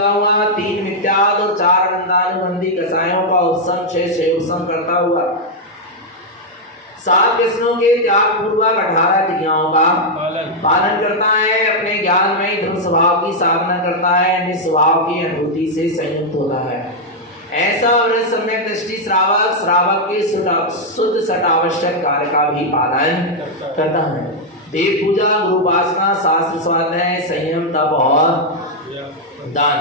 तीन मिथ्याद और चार आनंदानुबंधी कसायों का उपशम छह उपशम करता हुआ 7 व्यसनों के त्याग पूर्वक 18 क्रियाओं का पालन करता है। अपने ज्ञान में ध्रुव स्वभाव की साधना करता है, निस्वभाव की अनुभूति से संयुक्त होता है। ऐसा व्रत सम्यक दृष्टि श्रावक के शुद्ध सट आवश्यक कार्य का भी पालन करता है। देव पूजा, गुरु उपासना, शास्त्र स्वाध्याय, संयम, तप और दान।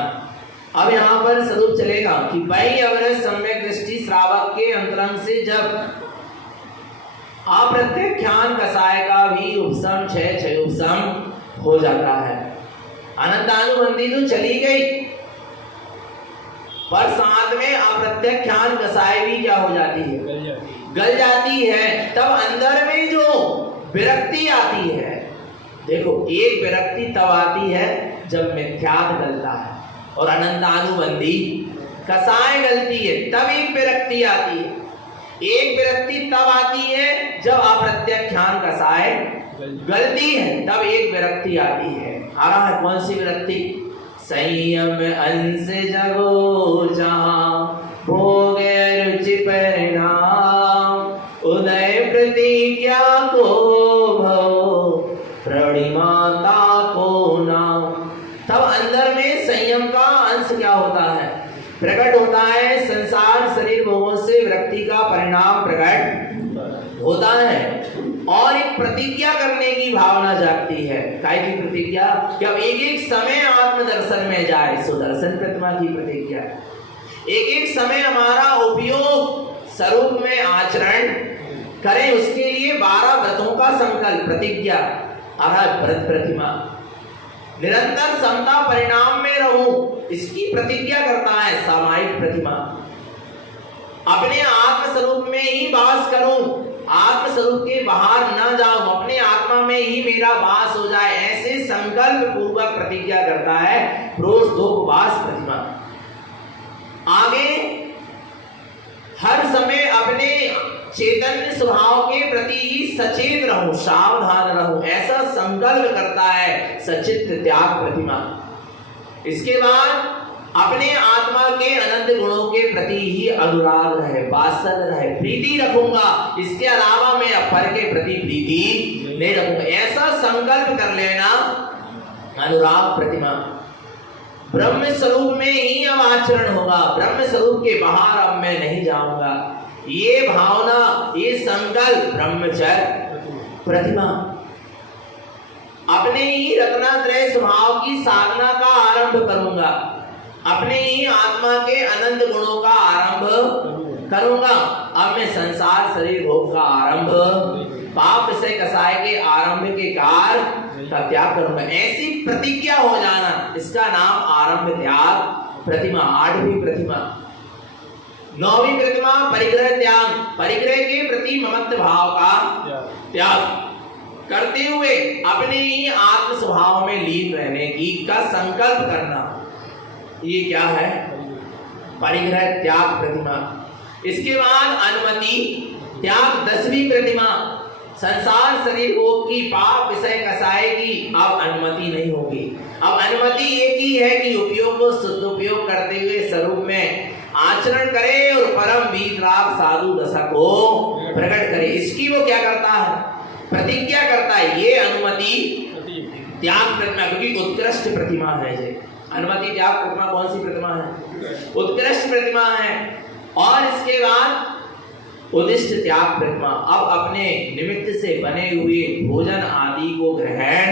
अब यहाँ पर स्वरूप चलेगा कि वही अवरस सम्यक दृष्टि श्रावक के अंतरंग से जब अप्रत्यक्षान कसाय का भी उपशम छह उपशम हो जाता है। अनंतानुबंधी तो चली गई, पर साथ में अप्रत्यक्षान कसाय भी क्या हो जाती है, गल जाती है। तब अंदर में जो विरक्ति आती है, देखो एक विरक्ति तब आती है जब मिथ्यात गलता है और अनंतानुबंधी कसाय गलती है, तब एक विरक्ति आती है। एक विरक्ति तब आती है जब अप्रत्यक्षान कसाय गलती है, तब एक विरक्ति आती है। आ रहा है कौन सी विरक्ति? संयम अंश जगो जहाँ भोगे रुचि परिणाम, उदय प्रतिज्ञा को भव प्रणिमाता को नाम। तब अंदर में संयम का अंश क्या होता है, प्रकट होता है। संसार शरीर भोगों से विरक्ति का परिणाम प्रकट होता है और एक प्रतिज्ञा करने की भावना जागती है। काय की प्रतिज्ञा? कि अब एक समय आत्मदर्शन में जाए, सुदर्शन प्रतिमा की प्रतिज्ञा। एक समय हमारा उपयोग स्वरूप में आचरण करें, उसके लिए 12 व्रतों का संकल्प, प्रतिज्ञा, व्रत प्रतिमा। निरंतर समता परिणाम में रहूं, इसकी प्रतिज्ञा करता है सामायिक प्रतिमा। अपने आत्म स्वरूप में ही वास करूं, आत्म स्वरूप के बाहर न जाऊं, अपने आत्मा में ही मेरा वास हो जाए, ऐसे संकल्प पूर्वक प्रतिज्ञा करता है प्रोषदोपवास प्रतिमा। आगे हर समय अपने चैतन्य स्वभाव के प्रति ही सचेत रहूं, सावधान रहूं, ऐसा संकल्प करता है सचित्त त्याग प्रतिमा। इसके बाद अपने आत्मा के अनंत गुणों के प्रति ही अनुराग रहे, वात्सल्य रहे, प्रीति रखूंगा, इसके अलावा मैं अपर के प्रति प्रीति नहीं रखूंगा, ऐसा संकल्प कर लेना अनुराग प्रतिमा। ब्रह्म स्वरूप में ही अब आचरण होगा, ब्रह्म स्वरूप के बाहर अब मैं नहीं जाऊंगा, ये भावना, ये संकल्प ब्रह्मचर्य प्रतिमा। अपने ही रत्नात्रय स्वभाव की साधना का आरंभ करूंगा, अपने ही आत्मा के अनंत गुणों का आरंभ करूंगा। अब मैं संसार शरीर भोग का आरंभ, पाप से कसाय के आरंभ के कार्य का त्याग करूंगा, ऐसी प्रतिज्ञा हो जाना, इसका नाम आरंभ त्याग प्रतिमा। 8वीं प्रतिमा। 9वीं प्रतिमा परिग्रह त्याग, परिग्रह के प्रति ममत्व भाव का त्याग करते हुए अपने ही आत्म स्वभाव में लीन रहने की का संकल्प करना, ये क्या है? परिग्रह त्याग प्रतिमा। इसके बाद अनुमति त्याग 10वीं प्रतिमा। संसार शरीर भोग की, पाप विषय कसाय की अब अनुमति नहीं होगी। अब अनुमति एक ही है कि उपयोग को सदुपयोग करते हुए स्वरूप में आचरण करे और परम वीतराग साधु दशा को प्रकट करे, इसकी वो क्या करता है? प्रतिज्ञा करता है। ये अनुमति त्याग प्रतिमा, क्योंकि उत्कृष्ट प्रतिमा है। ये अनुमति त्याग प्रतिमा कौन सी प्रतिमा है? उत्कृष्ट प्रतिमा है। और इसके बाद उदिष्ट त्याग प्रतिमा। अब अपने निमित्त से बने हुए भोजन आदि को ग्रहण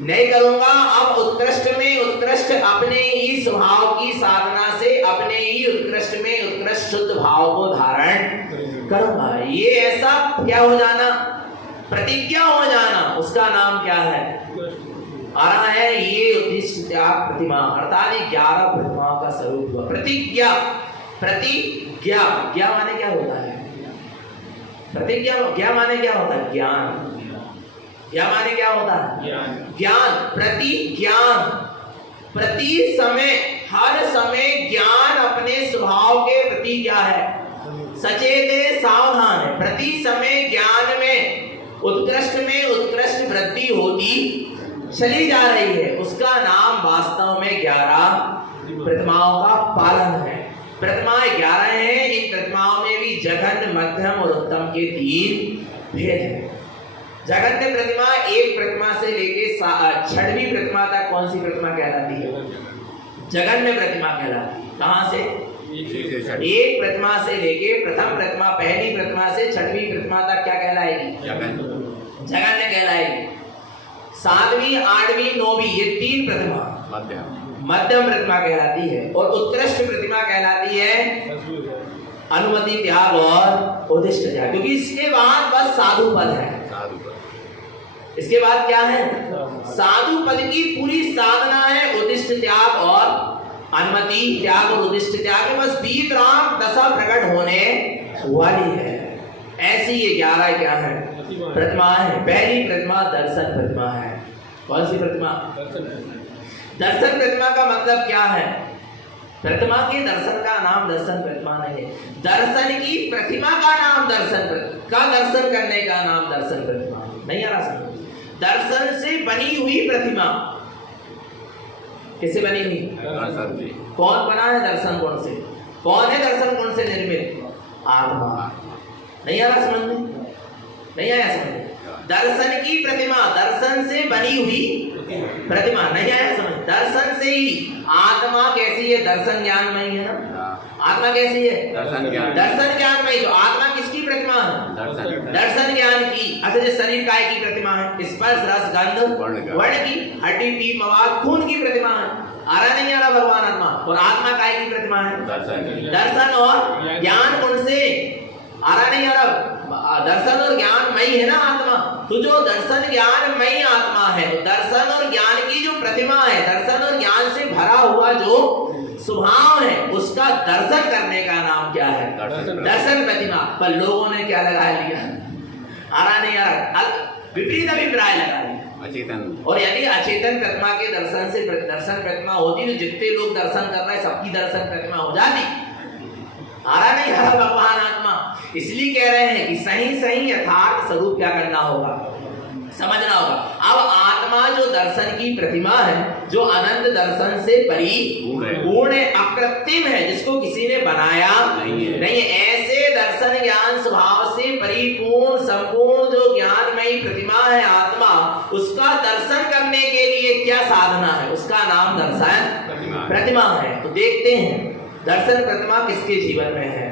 नहीं करूंगा, अब उत्कृष्ट में उत्कृष्ट अपने ही स्वभाव की साधना से अपने ही उत्कृष्ट में उत्कृष्ट शुद्ध भाव को धारण करूंगा। ये ऐसा क्या हो जाना? प्रतिज्ञा हो जाना, उसका नाम क्या है? आ रहा है ये उद्दिष्ट त्याग प्रतिमा, अर्थात 11 प्रतिमाओं का स्वरूप हुआ। प्रतिज्ञा, प्रतिज्ञा, ज्ञा माने क्या होता है? प्रतिज्ञा, ज्ञा माने क्या होता है? ज्ञान। ज्ञा माने क्या होता है? ज्ञान। प्रतिज्ञान, प्रति समय, हर समय ज्ञान अपने स्वभाव के प्रति क्या है? सचेत है, सावधान है। प्रति समय ज्ञान में उत्कृष्ट वृद्धि होती चली जा रही है, उसका नाम वास्तव में 11 प्रतिमाओं का पालन है। प्रतिमाएं 11 हैं। इन प्रतिमाओं में भी जघन्य, मध्यम और उत्तम के 3 भेद हैं। जघन्य प्रतिमा एक प्रतिमा से लेके 6वीं प्रतिमा तक कौन सी प्रतिमा कहलाती है? जघन्य प्रतिमा कहलाती है। कहां से? एक प्रतिमा से लेके प्रथम प्रतिमा, पहली प्रतिमा से 6वीं प्रतिमा तक क्या कहलाएगी? जघन्य कहलाएगी। 7वीं, 8वीं, 9वीं ये 3 प्रतिमा मध्यम प्रतिमा कहलाती है। और उत्कृष्ट प्रतिमा कहलाती है अनुमति, त्याग और उद्दिष्ट त्याग। क्योंकि इसके बाद बस साधु पद है। इसके बाद क्या है? साधु पद की पूरी साधना है उद्दिष्ट त्याग और अनुमति, त्याग और उद्दिष्ट त्याग में बस बीत राम दशा प्रकट होने वाली है। ऐसी ये 11 क्या है? प्रतिमा है। पहली प्रतिमा दर्शन प्रतिमा है। कौन सी प्रतिमा? दर्शन प्रतिमा का मतलब क्या है? प्रतिमा के दर्शन का नाम दर्शन प्रतिमा नहीं है। दर्शन की प्रतिमा का नाम दर्शन करने का नाम दर्शन प्रतिमा नहीं। आ रहा समझ? दर्शन से बनी हुई प्रतिमा किससे बनी हुई? कौन बना है? दर्शन गुण से। कौन है दर्शन गुण से निर्मित? आत्मा। नहीं आ रहा समझ में? नहीं आया समझ में? दर्शन की प्रतिमा, दर्शन से बनी हुई प्रतिमा। नहीं आया समझ? दर्शन से ही आत्मा कैसी है? दर्शन ज्ञानमयी है ना। आत्मा कैसी है? दर्शन ज्ञानमयी। तो आत्मा किसकी प्रतिमा है? दर्शन ज्ञान की। अच्छा, जो शरीर काय की प्रतिमा है? स्पर्श, रस, गंध, वर्ण की। हड्डी, पीप, मवाद, खून की प्रतिमा है। आ रहा नहीं आ रहा? भगवान आत्मा। और आत्मा काय की प्रतिमा है? दर्शन और ज्ञान गुण से। आ रहा नहीं आ रहा? दर्शन और ज्ञानमयी है ना आत्मा। तो जो दर्शन ज्ञानमयी आत्मा है, तो दर्शन और ज्ञान की जो प्रतिमा है, दर्शन और ज्ञान से भरा हुआ जो स्वभाव है, उसका दर्शन करने का नाम क्या है? दर्शन प्रतिमा। पर लोगों ने क्या लगा लिया? आ रहा नहीं आ रहा? विपरीत अभिप्राय लगा लिया। अचेतन। और यदि अचेतन प्रतिमा के दर्शन से दर्शन प्रतिमा होती तो जितने लोग दर्शन कर रहे हैं सबकी दर्शन प्रतिमा हो जाती। आ रहा नहीं आ रहा? भगवान आत्मा। इसलिए कह रहे हैं कि सही यथार्थ स्वरूप क्या करना होगा? समझना होगा। अब आत्मा जो दर्शन की प्रतिमा है, जो अनंत दर्शन से परिपूर्ण है, अकृत्रिम है, जिसको किसी ने बनाया नहीं है, ऐसे दर्शन ज्ञान स्वभाव से परिपूर्ण संपूर्ण जो ज्ञानमयी प्रतिमा है आत्मा, उसका दर्शन करने के लिए क्या साधना है? उसका नाम दर्शन प्रतिमा है। तो देखते हैं दर्शन प्रतिमा किसके जीवन में है?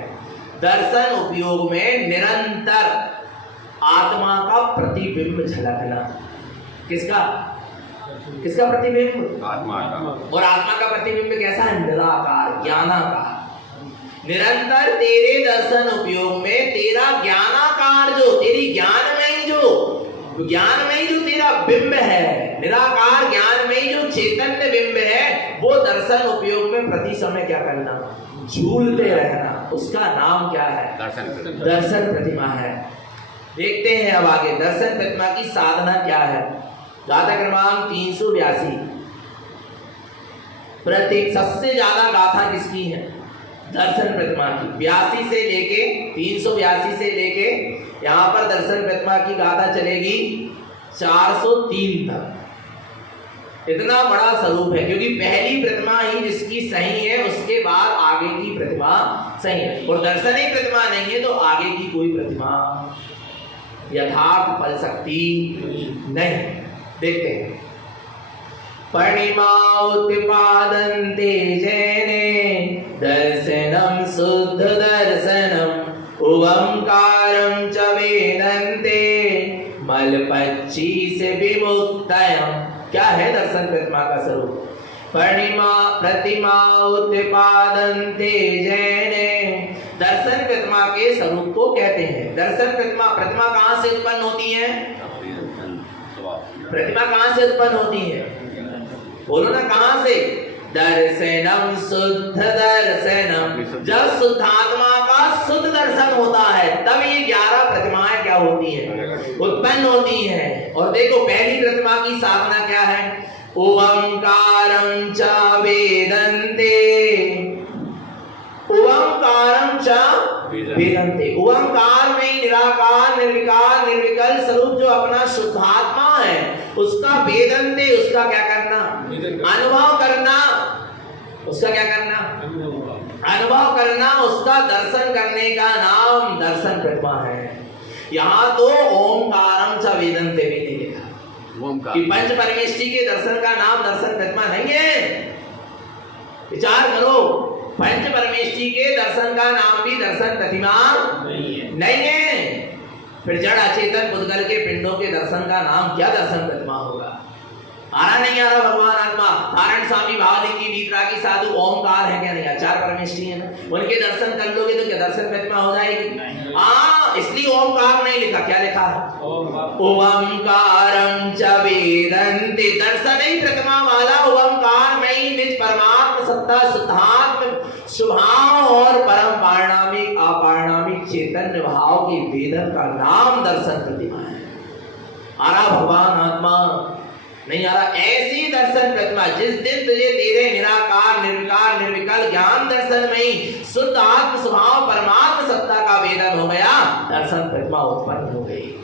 दर्शन उपयोग में निरंतर आत्मा का प्रतिबिंब झलकना। किसका? किसका प्रतिबिंब? आत्मा का। और आत्मा का प्रतिबिंब कैसा है? निराकार, ज्ञानाकार। निरंतर तेरे दर्शन उपयोग में तेरा ज्ञानाकार, जो तेरी ज्ञानमयी जो तेरा बिंब है, निराकार ज्ञानमयी जो चैतन्य बिंब है, वो दर्शन उपयोग में प्रति समय क्या करना? झूलते रहना। उसका नाम क्या है? दर्शन प्रतिमा है। देखते हैं अब आगे दर्शन प्रतिमा की साधना क्या है। गाथा क्रमांक 382। प्रत्येक सबसे ज्यादा गाथा किसकी है? दर्शन प्रतिमा की। 82 से लेके 382 से लेके यहाँ पर दर्शन प्रतिमा की गाथा चलेगी 403 तक। इतना बड़ा स्वरूप है, क्योंकि पहली प्रतिमा ही जिसकी सही है, उसके बाद आगे की प्रतिमा सही है। और दर्शन ही प्रतिमा नहीं है तो आगे की कोई प्रतिमा यथार्थ फल सकती नहीं। देखते हैं। परिमाउत्पादन्ते जैने दर्शनम शुद्ध दर्शनम ओंकारं च वेदन्ते मलपच्ची से विमुक्तयम्। क्या है दर्शन प्रतिमा का स्वरूप? प्रतिमा उत्पादन्ते जैने। दर्शन प्रतिमा के स्वरूप को कहते हैं। दर्शन प्रतिमा कहाँ से उत्पन्न होती है? प्रतिमा कहाँ से उत्पन्न होती है? बोलो ना, कहाँ से? दर्शनम शुद्ध दर्शनम। जब शुद्धात्मा का शुद्ध दर्शन होता है तब ये 11 प्रतिमाएं क्या होती हैं? उत्पन्न होती हैं। और देखो पहली प्रतिमा की साधना क्या है? ओंकारं च वेदन्ते। ओंकारं च वेदन्ते। ओंकार में निराकार, निर्विकार, निर्विकल्प स्वरूप जो अपना शुद्धात्मा है, उसका वेदन्ते, उसका क्या करना? अनुभव करना। उसका क्या करना? अनुभव करना। उसका दर्शन करने का नाम दर्शन प्रतिमा है। यहाँ तो ओमकारम च वेदन्ते भी नहीं लिखा कि पंच परमेष्टि के दर्शन का नाम दर्शन प्रतिमा नहीं है। विचार करो, पंच परमेष्टि के दर्शन का नाम भी दर्शन प्रतिमा नहीं है। फिर जड़ अचेतन पुद्गल के पिंडों के दर्शन का नाम क्या दर्शन प्रतिमा होगा? आ रहा नहीं आ रहा? भगवान आत्मा नारायण स्वामी भावलिंगी वीतरागी साधु ओमकार है क्या? नहीं, चार परमेष्टि है ना, उनके दर्शन कर लोगे तो क्या दर्शन प्रतिमा हो जाएगी? इसलिए ओमकार नहीं लिखा। क्या लिखा है? ओमकारम च वेदन्ते। दर्शन ही प्रतिमा वाला ओमकार में ही निज परमात्म सत्ता शुद्धात्म स्वभाव और परम पारणामिक अपारणामिक चैतन्य भाव के वेदन का नाम दर्शन प्रतिमा है। आ रहा भगवान आत्मा? नहीं आ रहा। ऐसी दर्शन प्रतिमा जिस दिन तुझे तेरे निराकार निर्विकार निर्विकल ज्ञान दर्शन में ही शुद्ध आत्म स्वभाव परमात्म सत्ता का वेदन हो गया, दर्शन प्रतिमा उत्पन्न हो गई।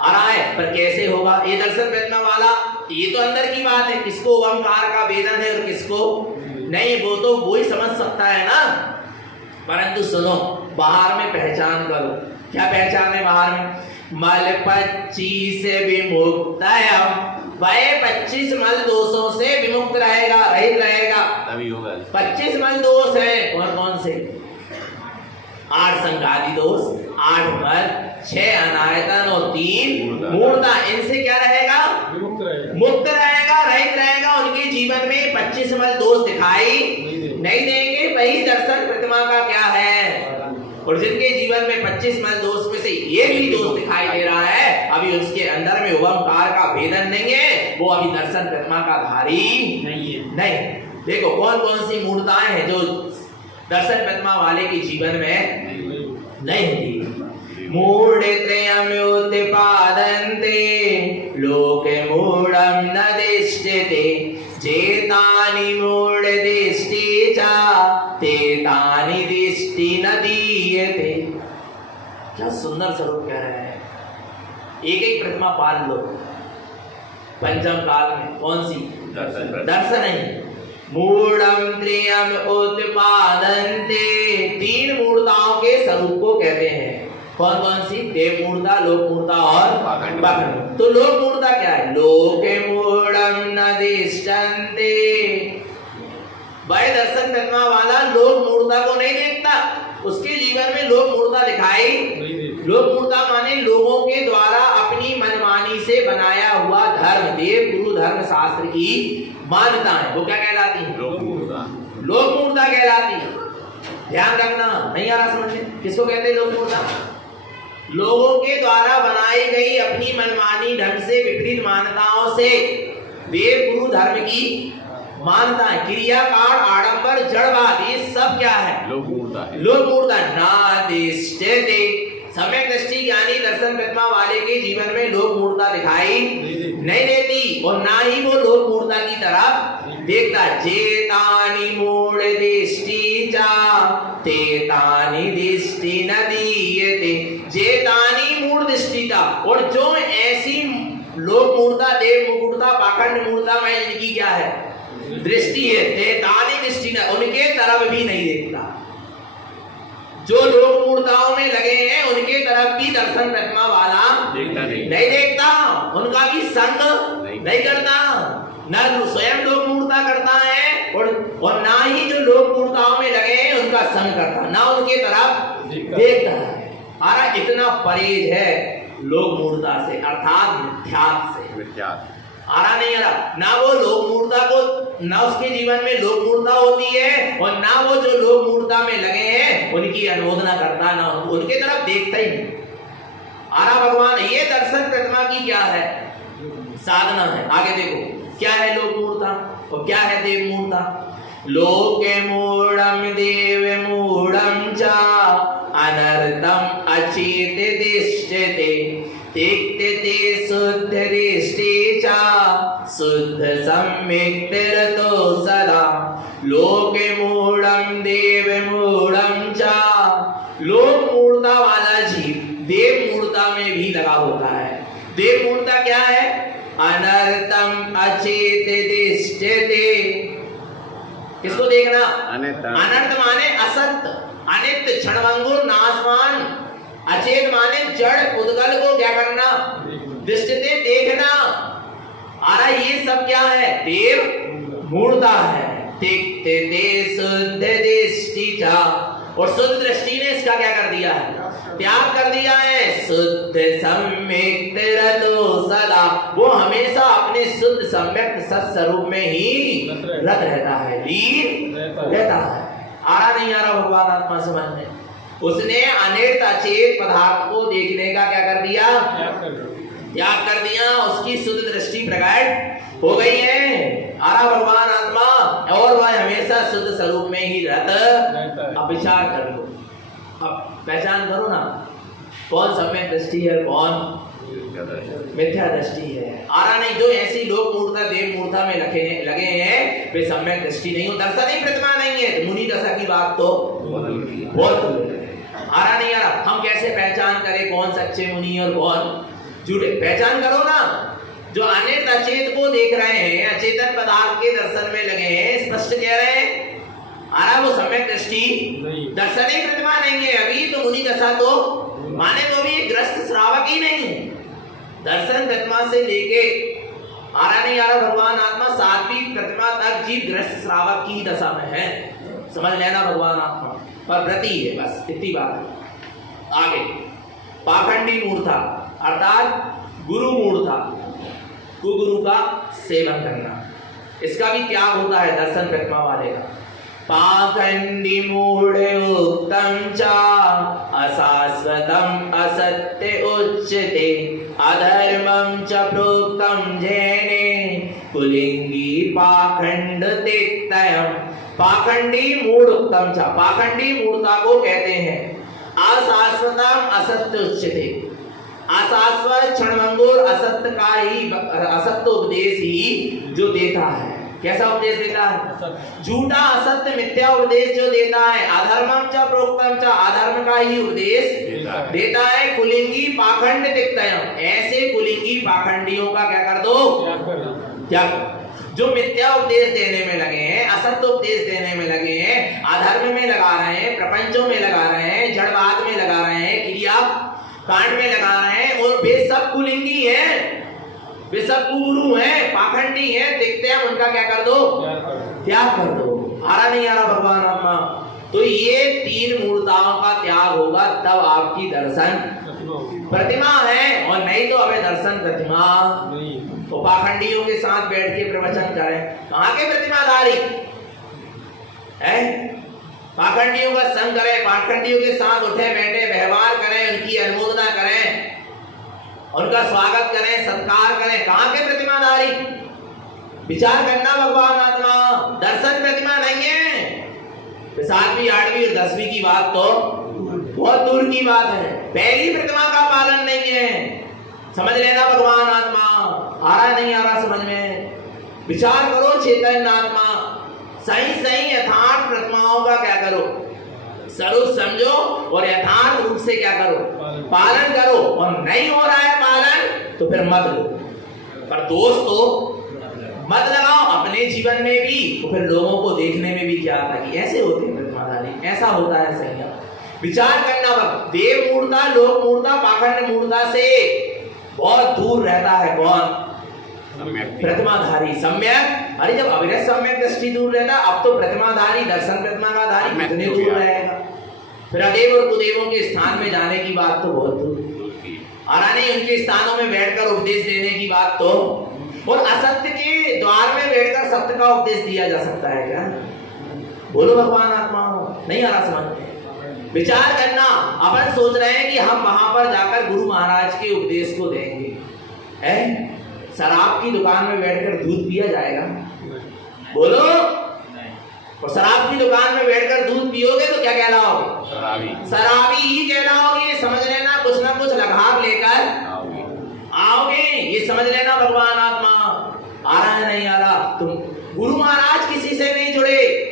आ रहा है, पर कैसे होगा ये दर्शन प्रतिमा वाला? ये तो अंदर की बात है, किसको ओमकार का वेदन है और किसको नहीं, वो तो वो ही समझ सकता है ना। परंतु सुनो, बाहर में पहचान करो। क्या पहचान है बाहर में? मल 25 से विमुक्त है। वह 25 मल दोषों से विमुक्त रहेगा, रहित रहेगा, तभी होगा। 25 मल दोष है। कौन कौन से? 8 संघादि दोष, 8 मल, 6 अनायतन और 3 मूर्ता। इनसे क्या रहेगा? मुक्त रहेगा, रहित रहेगा। उनके जीवन में 25 मल दोष दिखाई नहीं देंगे। वही दर्शन प्रतिमा का क्या है? और जिनके जीवन में 25 मल दोष में से एक भी दोष दिखाई दे रहा है, अभी उसके अंदर में ओमकार का वेदन नहीं है, वो अभी दर्शन प्रतिमा का धारी नहीं है। नहीं। देखो कौन कौन सी मूर्ताएं हैं जो दर्शन प्रतिमा वाले के जीवन में नहीं होती। मूढ़त्रयम्युत्पादन्ते लोके मूढ़ं न दिष्यते जेतानि मूढ़दिष्टि च तेतानि दिष्टि न दीयते। क्या सुंदर स्वरूप कह रहे हैं। एक एक प्रतिमा पाल लो पंचम काल में। कौन सी? दर्शन ही। मूढ़ं त्रियम् उत्पादन्ते। 3 मूर्ताओं के स्वरूप को कहते हैं। कौन कौन सी? देव मूर्ता, लोक मूर्ता और पाखंड। तो लोक मूर्ता क्या है? लोके मूढ़ं न दिष्यन्ते। वह दर्शन प्रतिमा वाला लोक मूर्ता को नहीं देखता, उसके जीवन में लोक मूर्ता दिखाई। लोक मूर्ता माने लोगों के द्वारा अपनी मनमानी से बनाया हुआ धर्म, देव गुरु धर्म शास्त्र की मान्यता है, वो क्या कहलाती है? लोक मूर्ता। लोक मूर्ता कहलाती है। ध्यान रखना, नहीं आ रहा समझ में? किसको कहते हैं लोक मूर्ता? लोगों के द्वारा बनाई गई अपनी मनमानी ढंग से विपरीत मान्यताओं से देव गुरु धर्म की मान्यता है। क्रिया काल आडंबर जड़वाद, ये सब क्या है? लोक मूर्ता है। लोक मूर्ता। नादिष्यते। सम्यक दृष्टि ज्ञानी दर्शन प्रतिमा वाले के जीवन में लोक मूर्ता दिखाई नहीं देती और ना ही वो लोक मूर्ता की तरफ देखता। जेतानि मूढ़ दृष्टि च तेतानि दृष्टि न दीयते। जेतानि मूढ़ दृष्टि च, और जो ऐसी लोक मूर्ता, देव मूर्ता, पाखंड मूर्ता में जिनकी क्या है? दृष्टि है, तेतानि दृष्टि न, उनके तरफ भी नहीं देखता। जो लोग मूर्ताओं में लगे हैं उनके तरफ भी दर्शन प्रतिमा वाला नहीं देखता, उनका भी संग नहीं करता। न स्वयं लोग मूर्ता करता है और ना ही जो लोग मूर्ताओं में लगे हैं उनका संग करता, ना उनके तरफ देखता है। अरे इतना परहेज है लोग मूर्ता से, अर्थात मिथ्यात्व से। आ रहा नहीं आ रहा? ना वो लोक मूर्ता को, ना उसके जीवन में लोक मूर्ता होती है और ना वो जो लोक मूर्ता में लगे हैं उनकी अनुमोदना करता, ना उनके तरफ देखता ही नहीं। आ रहा भगवान? ये दर्शन प्रतिमा की क्या है? साधना है। आगे देखो क्या है लोक मूर्ता और क्या है देव मूर्ता। लोके मूढ़ं देव मूढ़ं च अनर्थम अचेत दिष्यते तिक्तते शुद्ध दृष्टि च शुद्ध सम्यक् रतो सदा। लोके मूढ़ं देव मूढ़ं च। लोक मूर्ता वाला जीव देव मूर्ता में भी लगा होता है। देव मूर्ता क्या है? अनर्थम अचेत दिष्यते। किसको देखना। अनर्थ अनर्थ माने असत, अनित्य, क्षणभंगुर, नाशवान। अचेत माने जड़, उद्गल को क्या करना, दृष्टते देखना। अरे ये सब क्या है, देव मूर्ता है। देखते दे शुद्ध दृष्टि जा, और शुद्ध दृष्टि ने इसका क्या कर दिया है, त्याग कर दिया है। शुद्ध सम्यक रतो सदा, वो हमेशा अपने शुद्ध सम्यक सत्स्वरूप में ही रत रहता है, लीन रहता है। आ रहा नहीं आ रहा भगवान आत्मा समझ में? उसने अनिर्त अचेत पदार्थ को देखने का क्या कर दिया, त्याग कर दिया। उसकी शुद्ध दृष्टि प्रकट हो गई है। आरा भगवान आत्मा, और वह हमेशा शुद्ध स्वरूप में ही रहता। अब विचार कर लो, अब पहचान करो ना, कौन सम्यक दृष्टि है, कौन मिथ्या दृष्टि है। आरा नहीं, जो ऐसी लोक मूर्ता देव मूर्ता में लगे हैं वे सम्यक दृष्टि नहीं हो, दर्शन ही प्रतिमा नहीं है। मुनि दशा की बात तो बहुत आरा नहीं आ रहा। हम कैसे पहचान करें कौन सच्चे मुनि और कौन झूठे? पहचान करो ना, जो अनित अचेत को देख रहे हैं, अचेतन पदार्थ के दर्शन में लगे हैं, स्पष्ट कह रहे हैं आरा वो सम्यक दृष्टि दर्शन ही प्रतिमा नहीं है। अभी तो मुनि दशा तो माने तो भी ग्रस्त श्रावक ही नहीं है। दर्शन प्रतिमा से लेके आरा नहीं आ रहा भगवान आत्मा सात्विक प्रतिमा तक जीव ग्रस्त श्रावक की दशा में है। समझ लेना भगवान आत्मा पर व्रती है, बस इतनी बात है। आगे पाखंडी मूर्ता अर्थात गुरु मूर्ता, गुरु का सेवन करना, इसका भी त्याग होता है दर्शन प्रतिमा वाले का। पाखंडी मूढ़ उत्तम चा अशाश्वतम असत्य उच्यते अधर्मं च प्रोक्तम जैने कुलिंगी पाखंड तिक्तयम्। पाखंडी मूढ़ उत्तम चा, पाखंडी मूर्ता को कहते हैं अशाश्वतम असत्य उच्यते। अशाश्वत क्षणभंगुर असत्य का ही, असत्य उपदेश ही जो देता है। कैसा उपदेश देता है? झूठा असत्य मिथ्या उपदेश जो देता है। अधर्मम च प्रोक्तम च, अधर्म का ही उपदेश देता है। कुलिंगी पाखंड तिक्तयम्, ऐसे कुलिंगी पाखंडियों का क्या कर दो, त्याग। जो मिथ्या उपदेश देने में लगे हैं, असत्य उपदेश देने में लगे हैं, अधर्म में लगा रहे हैं, प्रपंचों में लगा रहे हैं, जड़वाद में लगा रहे हैं, क्रिया कांड में लगा रहे हैं, और वे सब कुलिंगी हैं, वे सब कुगुरु हैं, पाखंडी हैं, दिखते हैं, उनका क्या कर दो, त्याग कर दो। आ रहा नहीं आ रहा भगवान आत्मा? तो ये तीन मूर्ताओं का त्याग होगा तब आपकी दर्शन प्रतिमा है, और नहीं तो अबे दर्शन प्रतिमा नहीं। तो पाखंडियों के साथ बैठ के प्रवचन करें, कहाँ के प्रतिमाधारी है? पाखंडियों का संग करें, पाखंडियों के साथ उठे बैठे व्यवहार करें, उनकी अनुमोदना करें, उनका स्वागत करें, सत्कार करें, कहाँ के प्रतिमाधारी? विचार करना भगवान आत्मा, दर्शन प्रतिमा नहीं है। 7वीं 8वीं और 10वीं की बात तो बहुत दूर की बात है, पहली प्रतिमा का पालन नहीं है। समझ लेना भगवान आत्मा। आ रहा नहीं आ रहा समझ में? विचार करो चैतन्य आत्मा, सही सही यथार्थ प्रतिमाओं का क्या करो, स्वरूप समझो और यथार्थ रूप से क्या करो, पालन करो। और नहीं हो रहा है पालन तो फिर मत लो, पर दोष तो मत लगाओ अपने जीवन में भी, तो फिर लोगों को देखने में भी क्या आता है कि ऐसे होते हैं प्रतिमाधारी, ऐसा होता है। सही विचार करना, देव मूर्ता, लोक मूर्ता, पाखंड मूर्ता से बहुत दूर रहता है कौन? प्रतिमाधारी सम्यक। अरे जब अविरत सम्यक दृष्टि दूर रहता, अब तो प्रतिमाधारी, दर्शन प्रतिमा का धारी कितने दूर रहेगा? फिर अदेव और कुदेवों के स्थान में जाने की बात तो बहुत दूर, और नहीं उनके स्थानों में बैठकर उपदेश देने की बात तो, और असत्य के द्वार में बैठकर सत्य का उपदेश दिया जा सकता है क्या? बोलो भगवान आत्मा, नहीं आ रहा समझ? विचार करना, अपन सोच रहे हैं कि हम वहां पर जाकर गुरु महाराज के उपदेश को देंगे, है? शराब की दुकान में बैठकर दूध पिया जाएगा? बोलो। और शराब की दुकान में बैठकर दूध पियोगे तो क्या कहलाओगे? शराबी ही कहलाओगे। समझ लेना, कुछ ना कुछ लगाव लेकर आओगे, ये समझ लेना भगवान आत्मा। आ रहा है नहीं आ रहा? तुम गुरु महाराज किसी से नहीं जुड़े,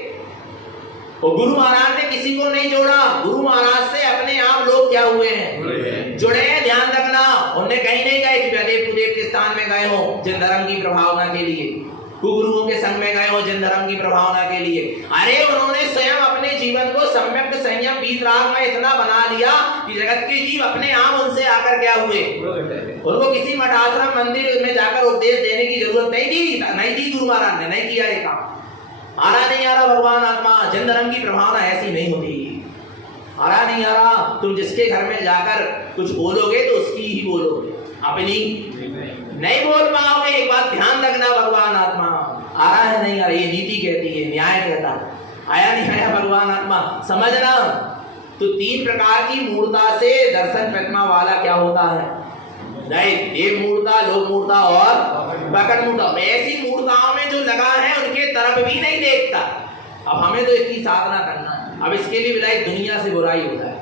और गुरु महाराज ने किसी को नहीं जोड़ा। गुरु महाराज से अपने आप लोग क्या हुए हैं? जुड़े हैं। ध्यान रखना, उन्हें कहीं नहीं गए कि अदेव कुदेव के स्थान में गए हो जिन धर्म की प्रभावना के लिए। कुगुरुओं के संग में गए हो जिन धर्म की प्रभावना के लिए। अरे उन्होंने स्वयं अपने जीवन को सम्यक संयम वीतराग में इतना बना लिया कि जगत के जीव अपने आप उनसे आकर क्या हुए, उनको किसी मठ आश्रम मंदिर में जाकर उपदेश देने की जरूरत नहीं दी गुरु महाराज ने, नहीं किया ये काम। आ रहा नहीं आ रहा भगवान आत्मा, जिन धर्म की प्रभावना ऐसी नहीं होती। आ रहा नहीं आ रहा, तुम जिसके घर में जाकर कुछ बोलोगे तो उसकी ही बोलोगे, अपनी नहीं बोल पाओगे। एक बात ध्यान रखना, भगवान आत्मा आ रहा है नहीं आ रहा, ये नीति कहती है, न्याय कहता है। आया नहीं आया भगवान आत्मा, समझना। तो 3 प्रकार की मूर्ता से दर्शन प्रतिमा वाला क्या होता है, नहीं देव मूर्ता, लोक मूर्ता और प्रकट मूर्ता। ऐसी मूर्ताओं में जो लगा है उनके तरफ भी नहीं देखता। अब हमें तो इसकी साधना करना है। अब इसके लिए बिलाई दुनिया से बुराई हो जाए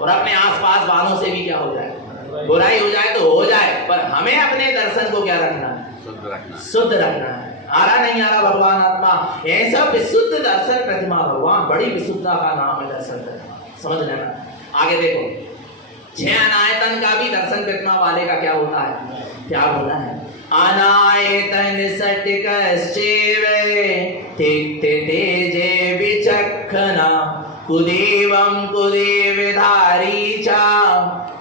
और अपने आसपास वालों से भी क्या हो जाए, बुराई हो जाए तो हो जाए, पर हमें अपने दर्शन को क्या रखना है, शुद्ध रखना है। आ रहा नहीं आ रहा भगवान आत्मा, ऐसा विशुद्ध दर्शन प्रतिमा, भगवान बड़ी विशुद्धता का नाम है दर्शन प्रतिमा, समझ लेना। आगे देखो, 6 अनायतन का भी दर्शन प्रतिमा वाले का क्या होता है, क्या बोला है, अनायतन सटिकश्चेवे तिक्ते तेजे विचक्षणा कुदेवं कुदेवधारी चा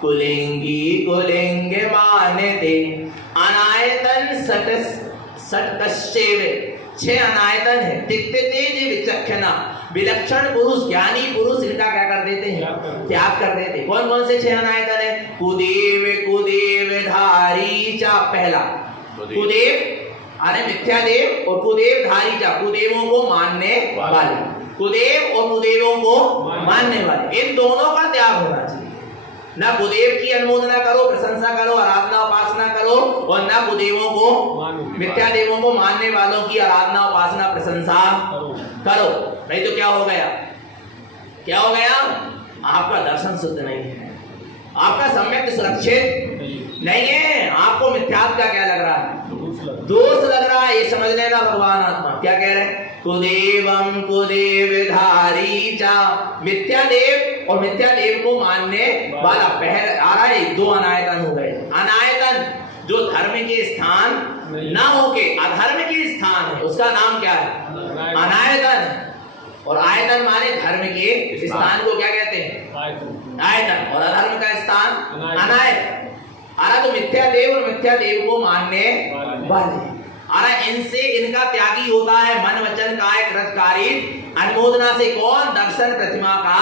कुलिंगी कुलिंग मानते। अनायतन सटकश्चेवे, 6 अनायतन है, तिक्ते तेज विचक्षणा, विलक्षण पुरुष, ज्ञानी पुरुष इनका क्या कर देते हैं, त्याग कर देते। कौन कौन से 6 अनायतन है, कुदेव कुदेव धारी चा, पहला कुदेव अरे मिथ्यादेव और कुदेव धारी चा, कुदेवों को मानने वाले, कुदेव और कुदेवों को मानने वाले, इन दोनों का त्याग होना चाहिए। ना कुदेव की अनुमोदना करो, प्रशंसा करो, आराधना उपासना करो, और ना कुदेवों को, मिथ्या देवों को मानने वालों की आराधना उपासना प्रशंसा करो। नहीं तो क्या हो गया, क्या हो गया, आपका दर्शन शुद्ध नहीं है, आपका सम्यक सुरक्षित नहीं है, आपको मिथ्यात्व का क्या लग रहा है, दोष लग रहा है। ये समझ लेना भगवान आत्मा क्या कह रहे हैं, कुदेवम कुदेव धारी चा, मिथ्या देव और मिथ्या देव को मानने वाला। पहले आ रहा है 2 अनायतन हो गए। अनायतन जो धर्म के स्थान ना होके अधर्म के स्थान है, उसका नाम क्या है, अनायतन। और आयतन माने धर्म के स्थान को क्या कहते हैं, आयतन, और अधर्म का स्थान अनायतन। आरा तो मिथ्या देव और मिथ्या देव को मानने वाले, आरा इनसे इनका त्यागी होता है मन वचन काय कृतकारी अनुमोदना से। कौन, दर्शन प्रतिमा का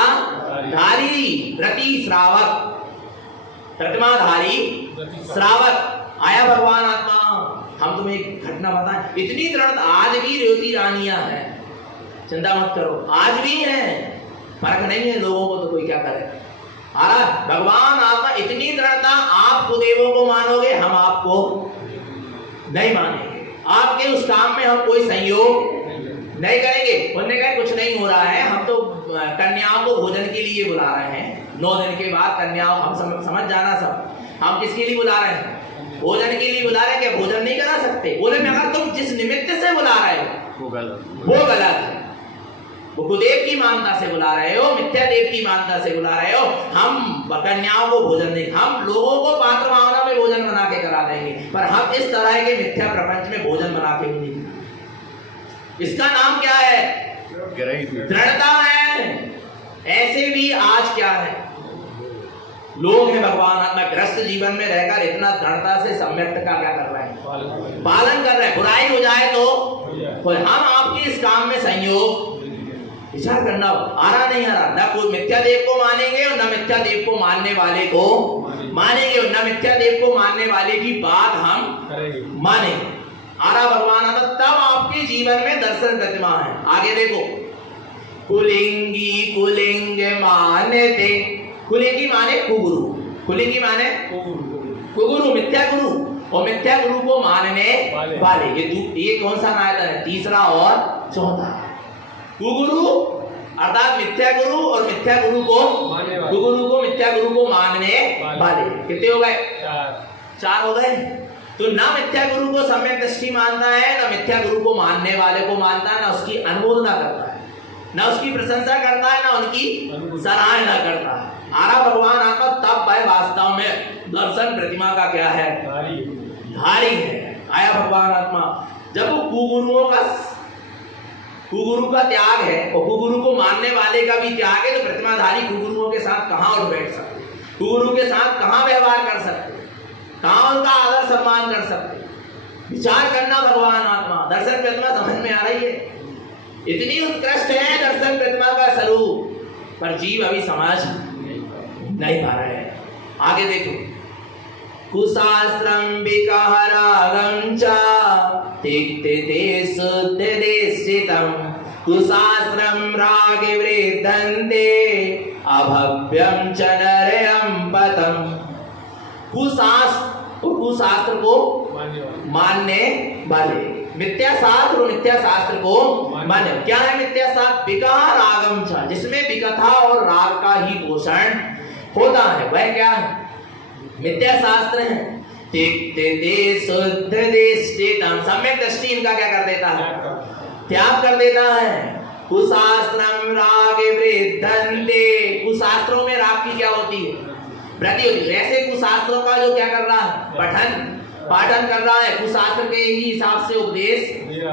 धारी, व्रती श्रावक, प्रतिमाधारी श्रावक। आया भगवान आत्मा, हम तुम्हें एक घटना बताएं, इतनी दृढ़ता आज भी रेवती रानियां हैं, चिंता मत करो, आज भी हैं, फर्क नहीं है लोगों को तो कोई क्या करे। आरा भगवान आत्मा इतनी दृढ़ता, आप कुदेवों को मानोगे, हम आपको नहीं मानेंगे, आपके उस काम में हम कोई सहयोग नहीं करेंगे। उन्होंने कहा कुछ नहीं हो रहा है, हम तो कन्याओं को भोजन के लिए बुला रहे हैं, 9 दिन के बाद कन्याओं, हम समझ जाना सब, हम किसके लिए बुला रहे हैं, भोजन के लिए बुला रहे हैं, क्या भोजन नहीं करा सकते। बोले अगर तुम जिस निमित्त से बुला रहे हो वो गलत है, वो कुदेव की मानता से बुला रहे हो, मिथ्या देव की मानता से बुला रहे हो। हम कन्याओं को भोजन नहीं, हम लोगों को पात्र भावना में भोजन बना के करा देंगे, पर हम इस तरह के मिथ्या प्रपंच में भोजन बना के नहीं। इसका नाम क्या है, दृढ़ता है। ऐसे भी आज क्या है, लोग हैं भगवान आत्मा ग्रस्त जीवन में रहकर इतना दृढ़ता से सम्यक का क्या कर रहे हैं, पालन कर रहे हैं। बुराई हो जाए तो हम आपके इस काम में संयोग विचार करना। आ रहा नहीं आ रहा, न कोई मिथ्या देव को मानेंगे और न मिथ्या देव को मानने वाले को मानेंगे, और न मिथ्या देव को मानने वाले की बात हम मानेंगे। आ रहा भगवान आता, तब आपके जीवन में दर्शन प्रतिमा है। आगे देखो, कुलिंगी कुलिंग मानते, कुलिंगी माने कुगुरु, कुलिंगी माने कुगुरु, मिथ्या गुरु, और मिथ्या गुरु को मानने वाले। ये कौन सा नायतन है, तीसरा और चौथा। कुगुरु अर्थात मिथ्या गुरु और मिथ्या गुरु को, कुगुरु को मिथ्या गुरु को मानने वाले। कितने हो गए, 4 हो गए। तो ना मिथ्या गुरु को सम्यक दृष्टि मानता है, ना मिथ्या गुरु को मानने वाले को मानता है, ना उसकी अनुमोदना करता है, ना उसकी प्रशंसा करता है, ना उनकी सराहना करता है। आरा भगवान आत्मा तब वह वास्तव में दर्शन प्रतिमा का क्या है, धारी है। आया भगवान आत्मा, जब वो कुगुरु का त्याग है और कुगुरु को मानने वाले का भी त्याग है, तो प्रतिमाधारी कुगुरुओं के साथ कहाँ उठ बैठ सकते, कुगुरु के साथ कहाँ व्यवहार कर सकते, कहाँ उनका आदर सम्मान कर सकते। विचार करना भगवान आत्मा, दर्शन प्रतिमा समझ में आ रही है। इतनी उत्कृष्ट है दर्शन प्रतिमा का स्वरूप, पर जीव अभी समझ नहीं पा रहे हैं। आगे देखो, कुशास्त्रम विकहरागम च तिक्ते शुद्ध देशितम कुशास्त्रम राग वृद्धन्ते अभव्यम च नरयम पतम। कुशास्त्र को मानने वाले, मिथ्या शास्त्र और मिथ्या शास्त्र को माने। क्या है मिथ्या शास्त्र? विकहा रागम च, जिसमें विकथा और राग का ही पोषण होता है, वह क्या है? मिथ्या शास्त्र है। तिक्ते शुद्ध देशितम, सम्यक दृष्टि इनका क्या कर देता है? त्याग कर देता है। कुशास्त्रम राग वृद्धन्ते, कुशास्त्रों में राग की क्या होती है? वृद्धि होती है। ऐसे कुशास्त्रों का जो क्या कर रहा है? पाठन कर रहा है, कुशास्त्र के ही हिसाब से उपदेश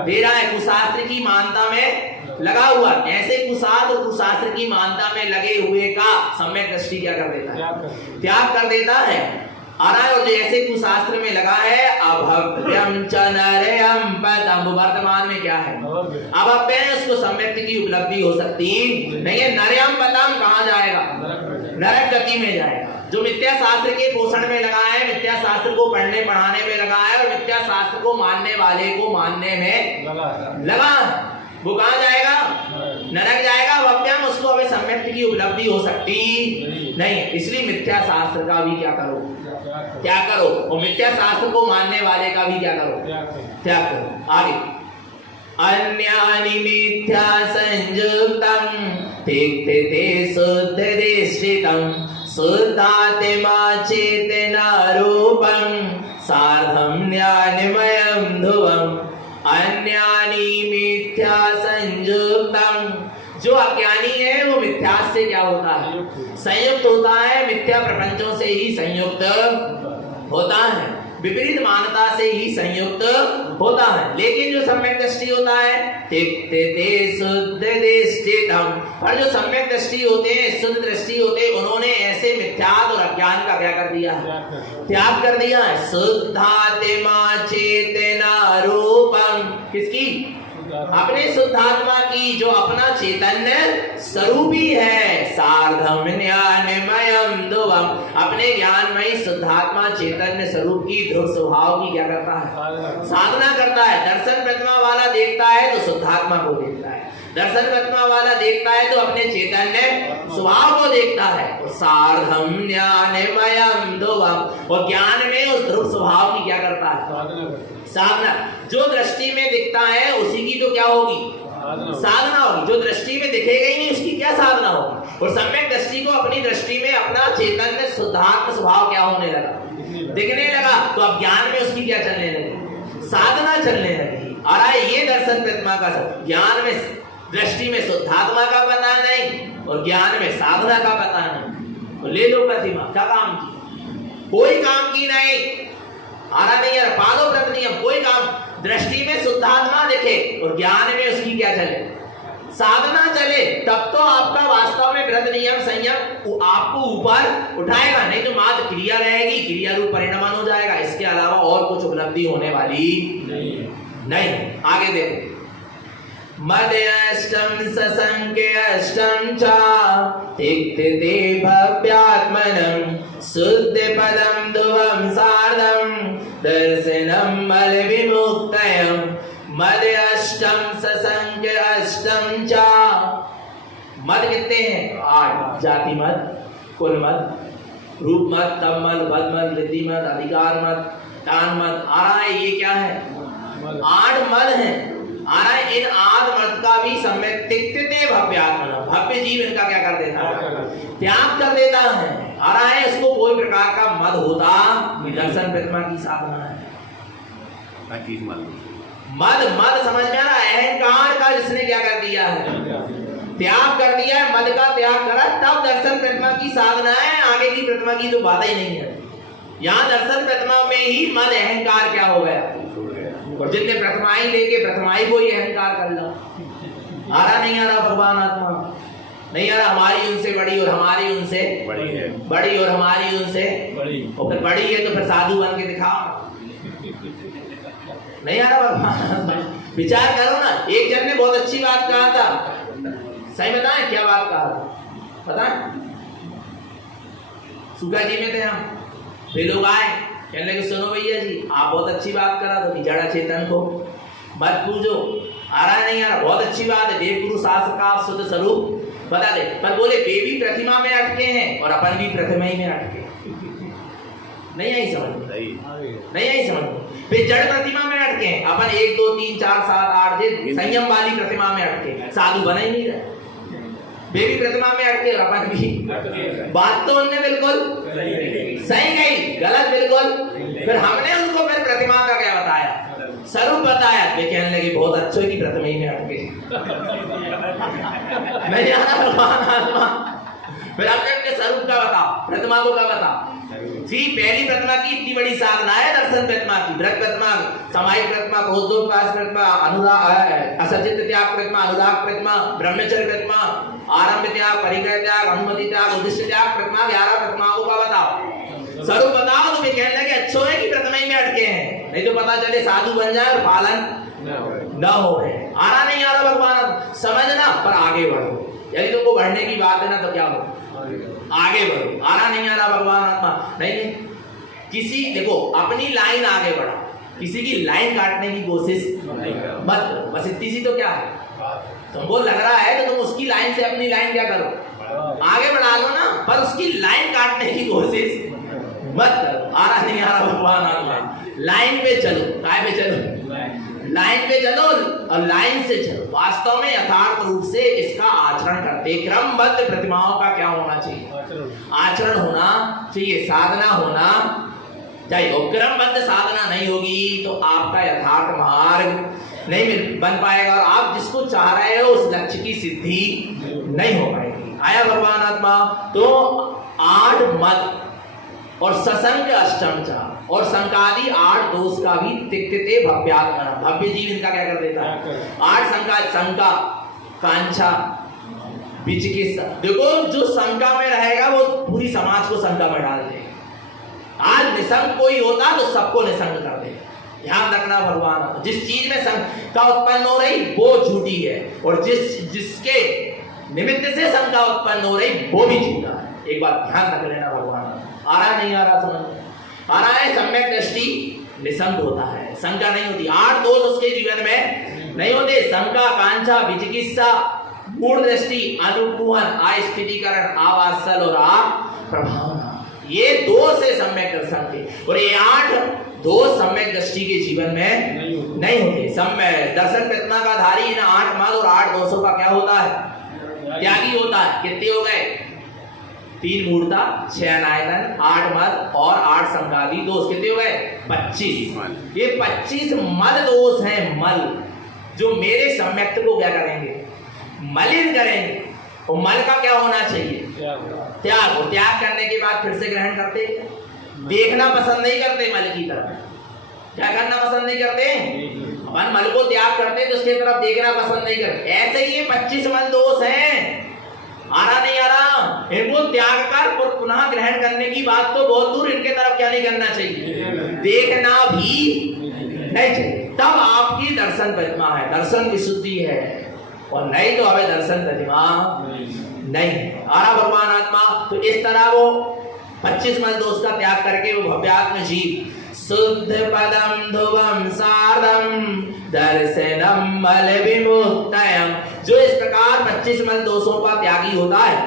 दे रहा है, कुशास्त्र की मानता में लगा हुआ। ऐसे कुशास्त्र और कुशास्त्र की मानता में लगे हुए का सम्यक दृष्टि क्या कर देता है? त्याग कर देता है। और जो ऐसे कुशास्त्र में लगा है, अभव्यम च नरयम पदम, वर्तमान में क्या है? अभव्य है, उसको सम्यक की उपलब्धि हो सकती नहीं है। नरयम पदम कहाँ जाएगा? नरक गति में जाएगा। जो मिथ्या शास्त्र के पोषण में लगा है, मिथ्या शास्त्र को पढ़ने पढ़ाने में लगा है और मिथ्या शास्त्र को मानने वाले को मानने में लगा है, वो कहाँ जाएगा? नरक जाएगा। वप्यम, उसको अभी सम्यक की उपलब्धि हो सकती नहीं है। इसलिए मिथ्या शास्त्र का भी क्या करो? त्याग करो। और मिथ्या शास्त्र को मानने वाले का भी क्या करो? त्याग करो। आगे, अन्यानि मिथ्या संयुक्तं तिक्ते शुद्ध देशितम् शुद्धात्मा चेतना रूपं सार्धं ज्ञानमयं ध्रुवम्। अन्यानि मिथ्या संयुक्तं, जो अज्ञानी है वो मिथ्या से क्या होता है? संयुक्त होता है। मिथ्या प्रपंचों से ही संयुक्त होता है, विपरीत मानता से ही संयुक्त होता है। लेकिन जो सम्यक दृष्टि होता है, तिक्ते शुद्ध देशितम, और जो सम्यक दृष्टि होते हैं, शुद्ध दृष्टि होते हैं, उन्होंने ऐसे मिथ्यात और अज्ञान का क्या कर दिया? त्याग कर दिया है। शुद्धात्मा चेतना रूपम, किसकी? अपने शुद्धात्मा की, जो अपना चैतन्य स्वरूपी है। सार्धम ज्ञानमयम ध्रुवम, अपने ज्ञानमयी शुद्धात्मा चैतन्य स्वरूप की ध्रुव स्वभाव की क्या करता है? साधना करता है। दर्शन प्रतिमा वाला देखता है तो शुद्धात्मा को देखता है, दर्शन प्रतिमा वाला देखता है तो अपने चैतन्य स्वभाव को देखता है। और सार्धम ज्ञानमयम ध्रुवम, और ज्ञान में उस ध्रुव स्वभाव की क्या करता है? साधना। जो दृष्टि में दिखता है उसी की तो क्या होगी? साधना होगी। जो दृष्टि में दिखेगा ही नहीं उसकी क्या साधना होगी? और सम्यक दृष्टि को अपनी दृष्टि में अपना चैतन्य शुद्धात्म स्वभाव क्या होने लगा? दिखने लगा। तो अब ज्ञान में उसकी क्या चलने लगी? साधना चलने लगी। और ये दर्शन प्रतिमा का सब, ज्ञान में दृष्टि में शुद्धात्मा का पता नहीं और ज्ञान में साधना का पता नहीं। तो ले लो प्रतिमा, क्या काम की? कोई काम की नहीं। आरा नहीं यार, पालो व्रत नियम, कोई काम। दृष्टि में शुद्धात्मा दिखे और ज्ञान में उसकी क्या चले? साधना चले, तब तो आपका वास्तव में व्रत नियम संयम आपको ऊपर उठाएगा। नहीं तो मात्र क्रिया रहेगी, क्रिया रूप परिणमन हो जाएगा। इसके अलावा और कुछ उपलब्धि होने वाली नहीं। आगे देखो, मदयष्टम ससंके अष्टम च तिक्ते भव्यात्मनं शुद्ध पदम ध्रुवं सार्धं दर्शनम मल विमुक्तयम्। मदयष्टम ससंके अष्टम च, मद कितने हैं? 8। जाति मत, कुल मत, रूप मत, तप मत, बद मत, वृद्धि मत, अधिकार मत, दान मत। आ रहा है ये क्या है? 8 मद हैं। आ रहा है इन 8 मत का भी सम्यक तिक्ते भव्यात्मना, भव्य जीव इनका क्या कर देता है? त्याग कर देता है। आ रहा है इसको कोई प्रकार का मद होता दर्शन प्रतिमा की साधना है। मद समझ में आ रहा है? अहंकार का जिसने क्या कर दिया है? त्याग कर दिया है। मद का त्याग करा तब दर्शन प्रतिमा की साधना है। आगे की प्रतिमा की तो बात ही नहीं है। यहाँ दर्शन प्रतिमा में ही मद अहंकार क्या हो गया? और जितने प्रथमाई लेके प्रथमाई को ही अहंकार कर लो। आ रहा नहीं आ रहा भगवान आत्मा? नहीं आ रहा। हमारी उनसे बड़ी और हमारी उनसे बड़ी है, बड़ी और हमारी उनसे बड़ी, और फिर बड़ी है तो फिर साधु बन के दिखाओ। नहीं आ रहा भगवान? विचार करो ना। एक जन ने बहुत अच्छी बात कहा था, सही बताएं क्या बात कहा था बताएं? सुगा जी में थे हम, वे लोग आए, कहने लगे सुनो भैया जी आप बहुत अच्छी बात करा तो जड़ा चेतन को मत पूजो। आ रहा नहीं आ रहा? बहुत अच्छी बात है, देव गुरु शास्त्र का शुद्ध स्वरूप बता दे। पर बोले वे भी प्रतिमा में अटके हैं और अपन भी प्रतिमा ही में अटके। नहीं आई समझ? नहीं आई समझ? वे जड़ प्रतिमा में अटके हैं, अपन 1 2 3 4 7 8 संयम वाली प्रतिमा में अटके, साधु बना ही नहीं रहा। वे भी प्रतिमा में अटके और अपन भी। बात तो उनने बिल्कुल सही कही, गलत बिल्कुल। फिर हमने उनको फिर प्रतिमा का क्या बताया, स्वरूप बताया। वे कहने लगे बहुत अच्छे की प्रतिमा ही में अटके। नहीं जाना भगवान आत्मा। फिर आपने अपने स्वरूप का बताओ, प्रतिमा को क्या बताओ? पहली प्रतिमा की इतनी बड़ी साधना है दर्शन प्रतिमा की, वृत प्रतिमा, सामायिक प्रतिमा, क्रोधोपवास प्रतिमा, अनुराग असचित त्याग प्रतिमा, अनुराग प्रतिमा, ब्रह्मचर्य प्रतिमा, आरंभ त्याग, परिग्रह त्याग, अनुमति त्याग, उद्देश्य त्याग प्रतिमा, 11 प्रतिमाओं का बताओ, स्वरूप बताओ। तो वे कहने लगे अच्छो है कि प्रतिमा में अटके हैं, नहीं तो पता चले साधु बन जाए और पालन न हो। आ रहा नहीं आ रहा भगवान? समझना पर आगे बढ़ो। यदि तुमको बढ़ने की बात है ना तो क्या हो, आगे बढ़ो। आ रहा नहीं आ रहा भगवान आत्मा? नहीं, किसी देखो अपनी लाइन आगे बढ़ा, किसी की लाइन काटने की कोशिश मत करो। बस इतनी सी तो क्या है, तुमको लग रहा है तो तुम उसकी लाइन से अपनी लाइन क्या करो, आगे बढ़ा लो ना, पर उसकी लाइन काटने की कोशिश मत करो। आ रहा नहीं आ रहा भगवान आत्मा? लाइन पे चलो। काय पे चलो? लाइन पे चलो और लाइन से चलो। वास्तव में यथार्थ रूप से इसका आचरण करते, क्रमबद्ध प्रतिमाओं का क्या होना चाहिए, आचरण होना चाहिए, साधना होना चाहिए। क्रमबद्ध साधना नहीं होगी तो आपका यथार्थ मार्ग नहीं बन पाएगा और आप जिसको चाह रहे हो उस लक्ष्य की सिद्धि नहीं हो पाएगी। आया भगवान आत्मा? तो 8 मत और ससंग अष्टम चार और संकादी 8 दोष का भी तिक्तते भव्यात्मना, भव्य जीव इनका क्या कर देता है? 8 शंका, कांक्षा, विचिकित्सा। देखो जो शंका में रहेगा वो पूरी समाज को शंका में डाल देगा। आज निसंग कोई होता तो सबको निसंग कर देगा। ध्यान रखना भगवान, जिस चीज में शंका उत्पन्न हो रही वो झूठी है और जिसके निमित्त से शंका उत्पन्न हो रही वो भी झूठा है। एक बात ध्यान रख लेना भगवान। आ रहा नहीं आ रहा? समझ आ रहा है? सम्यक दृष्टि निसंग होता है, शंका नहीं होती। 8 दोष उसके जीवन में नहीं होते, शंका, कांक्षा, विचिकित्सा, मूढ़ दृष्टि, अनुकूहन, अस्थितीकरण, आवासल और प्रभावना, ये दोष है सम्यक दर्शन के। और ये 8 दोष सम्यक दृष्टि के जीवन में नहीं होते। सम्यक दर्शन प्रतिमा का धारी इन 8 मद और 8 दोषों का क्या होता है? त्यागी होता है। कितने हो गए? 3 मूर्ता, 6 अनायतन, 8 मद और 8 संकादी दोष। कितने हो गए? 25। ये 25 मद दोष हैं, मल, जो मेरे सम्यक्त को क्या करेंगे? मलिन करेंगे। और मल का क्या होना चाहिए? त्याग। और त्याग करने के बाद फिर से ग्रहण करते, देखना पसंद नहीं करते मल की तरफ। क्या करना पसंद नहीं करते? अपन मल को त्याग करते तो उसके तरफ देखना पसंद नहीं करते। ऐसे ही ये 25 मल दोष हैं। आ रहा नहीं आ रहा? इनको त्याग कर पुनः ग्रहण करने की बात तो बहुत दूर, इनके तरफ क्या नहीं करना चाहिए? देखना भी नहीं चाहिए। तब आपकी दर्शन प्रतिमा है, दर्शन विशुद्धि है, और नहीं तो हमें दर्शन प्रतिमा नहीं। आ रहा भगवान आत्मा? तो इस तरह वो 25 मल दोष का त्याग करके वो भव्यात्म जीव शुद्ध पदम ध्रुवम सार्धम दर्शनम मल विमुक्तयम, जो इस प्रकार 25 मल दोषों का त्यागी होता है,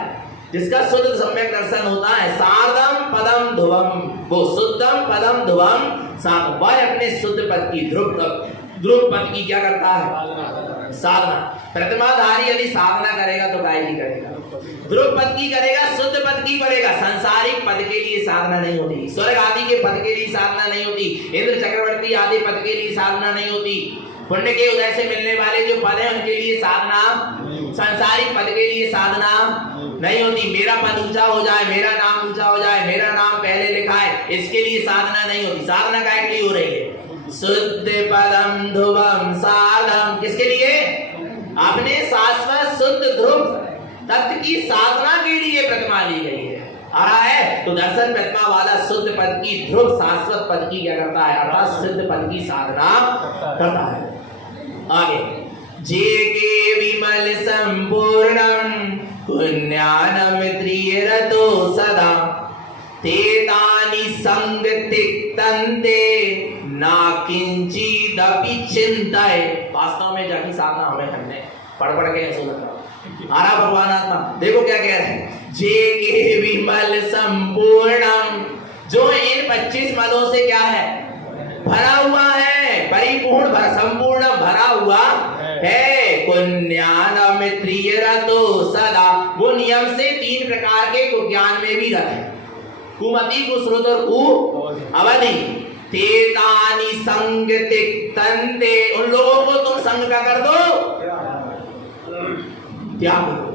जिसका शुद्ध सम्यक दर्शन होता है, सार्धम पदम ध्रुवम, वो शुद्धम पदम ध्रुवम सार्धम, वह अपने शुद्ध पद की ध्रुव पद की क्या करता है? साधना। प्रतिमाधारी यदि साधना करेगा तो काय की करेगा? ध्रुव पद की करेगा, शुद्ध पद की करेगा। सांसारिक पद के लिए साधना नहीं होती, स्वर्ग आदि के पद के लिए साधना नहीं होती, इंद्र चक्रवर्ती आदि पद के लिए साधना नहीं होती, पुण्य के उदय से मिलने वाले जो पद हैं उनके लिए साधना, सांसारिक पद के लिए साधना नहीं होती। मेरा पद ऊंचा हो जाए, मेरा नाम ऊंचा हो जाए, मेरा नाम पहले लिखा है, इसके लिए साधना नहीं होती। साधना काय के लिए हो रही है? शुद्ध पदम ध्रुवम साधम, किसके लिए? अपने शाश्वत शुद्ध ध्रुव तत्व की साधना के लिए प्रतिमा ली गई है। आ रहा है? तो दर्शन प्रतिमा वाला शुद्ध पद की ध्रुव शाश्वत पद की क्या करता है? अर्थात सिद्ध पद की साधना करता है। आगे, जे के विमल संपूर्णम पुण्यानम त्रियरतो सदा तेतानि संग तिक्तन्ते ना किंचिदपि चिंताय। वास्तव में जाकी साधना हमें हमने पढ़ के ऐसा लगा। आरा भगवान आत्मा देखो क्या कह रहे हैं, जे के विमल संपूर्णम, जो इन 25 मलों से क्या है? भरा हुआ है, परिपूर्ण संपूर्ण भरा हुआ है। पुण्यानम त्रियरतो सदा, वो नियम से 3 प्रकार के ज्ञान में भी रहे, कुमति, कुश्रुत और कुअवधि। तेतानि संग तिक्तन्ते, उन लोगों को तुम संग का कर दो, त्याग करो।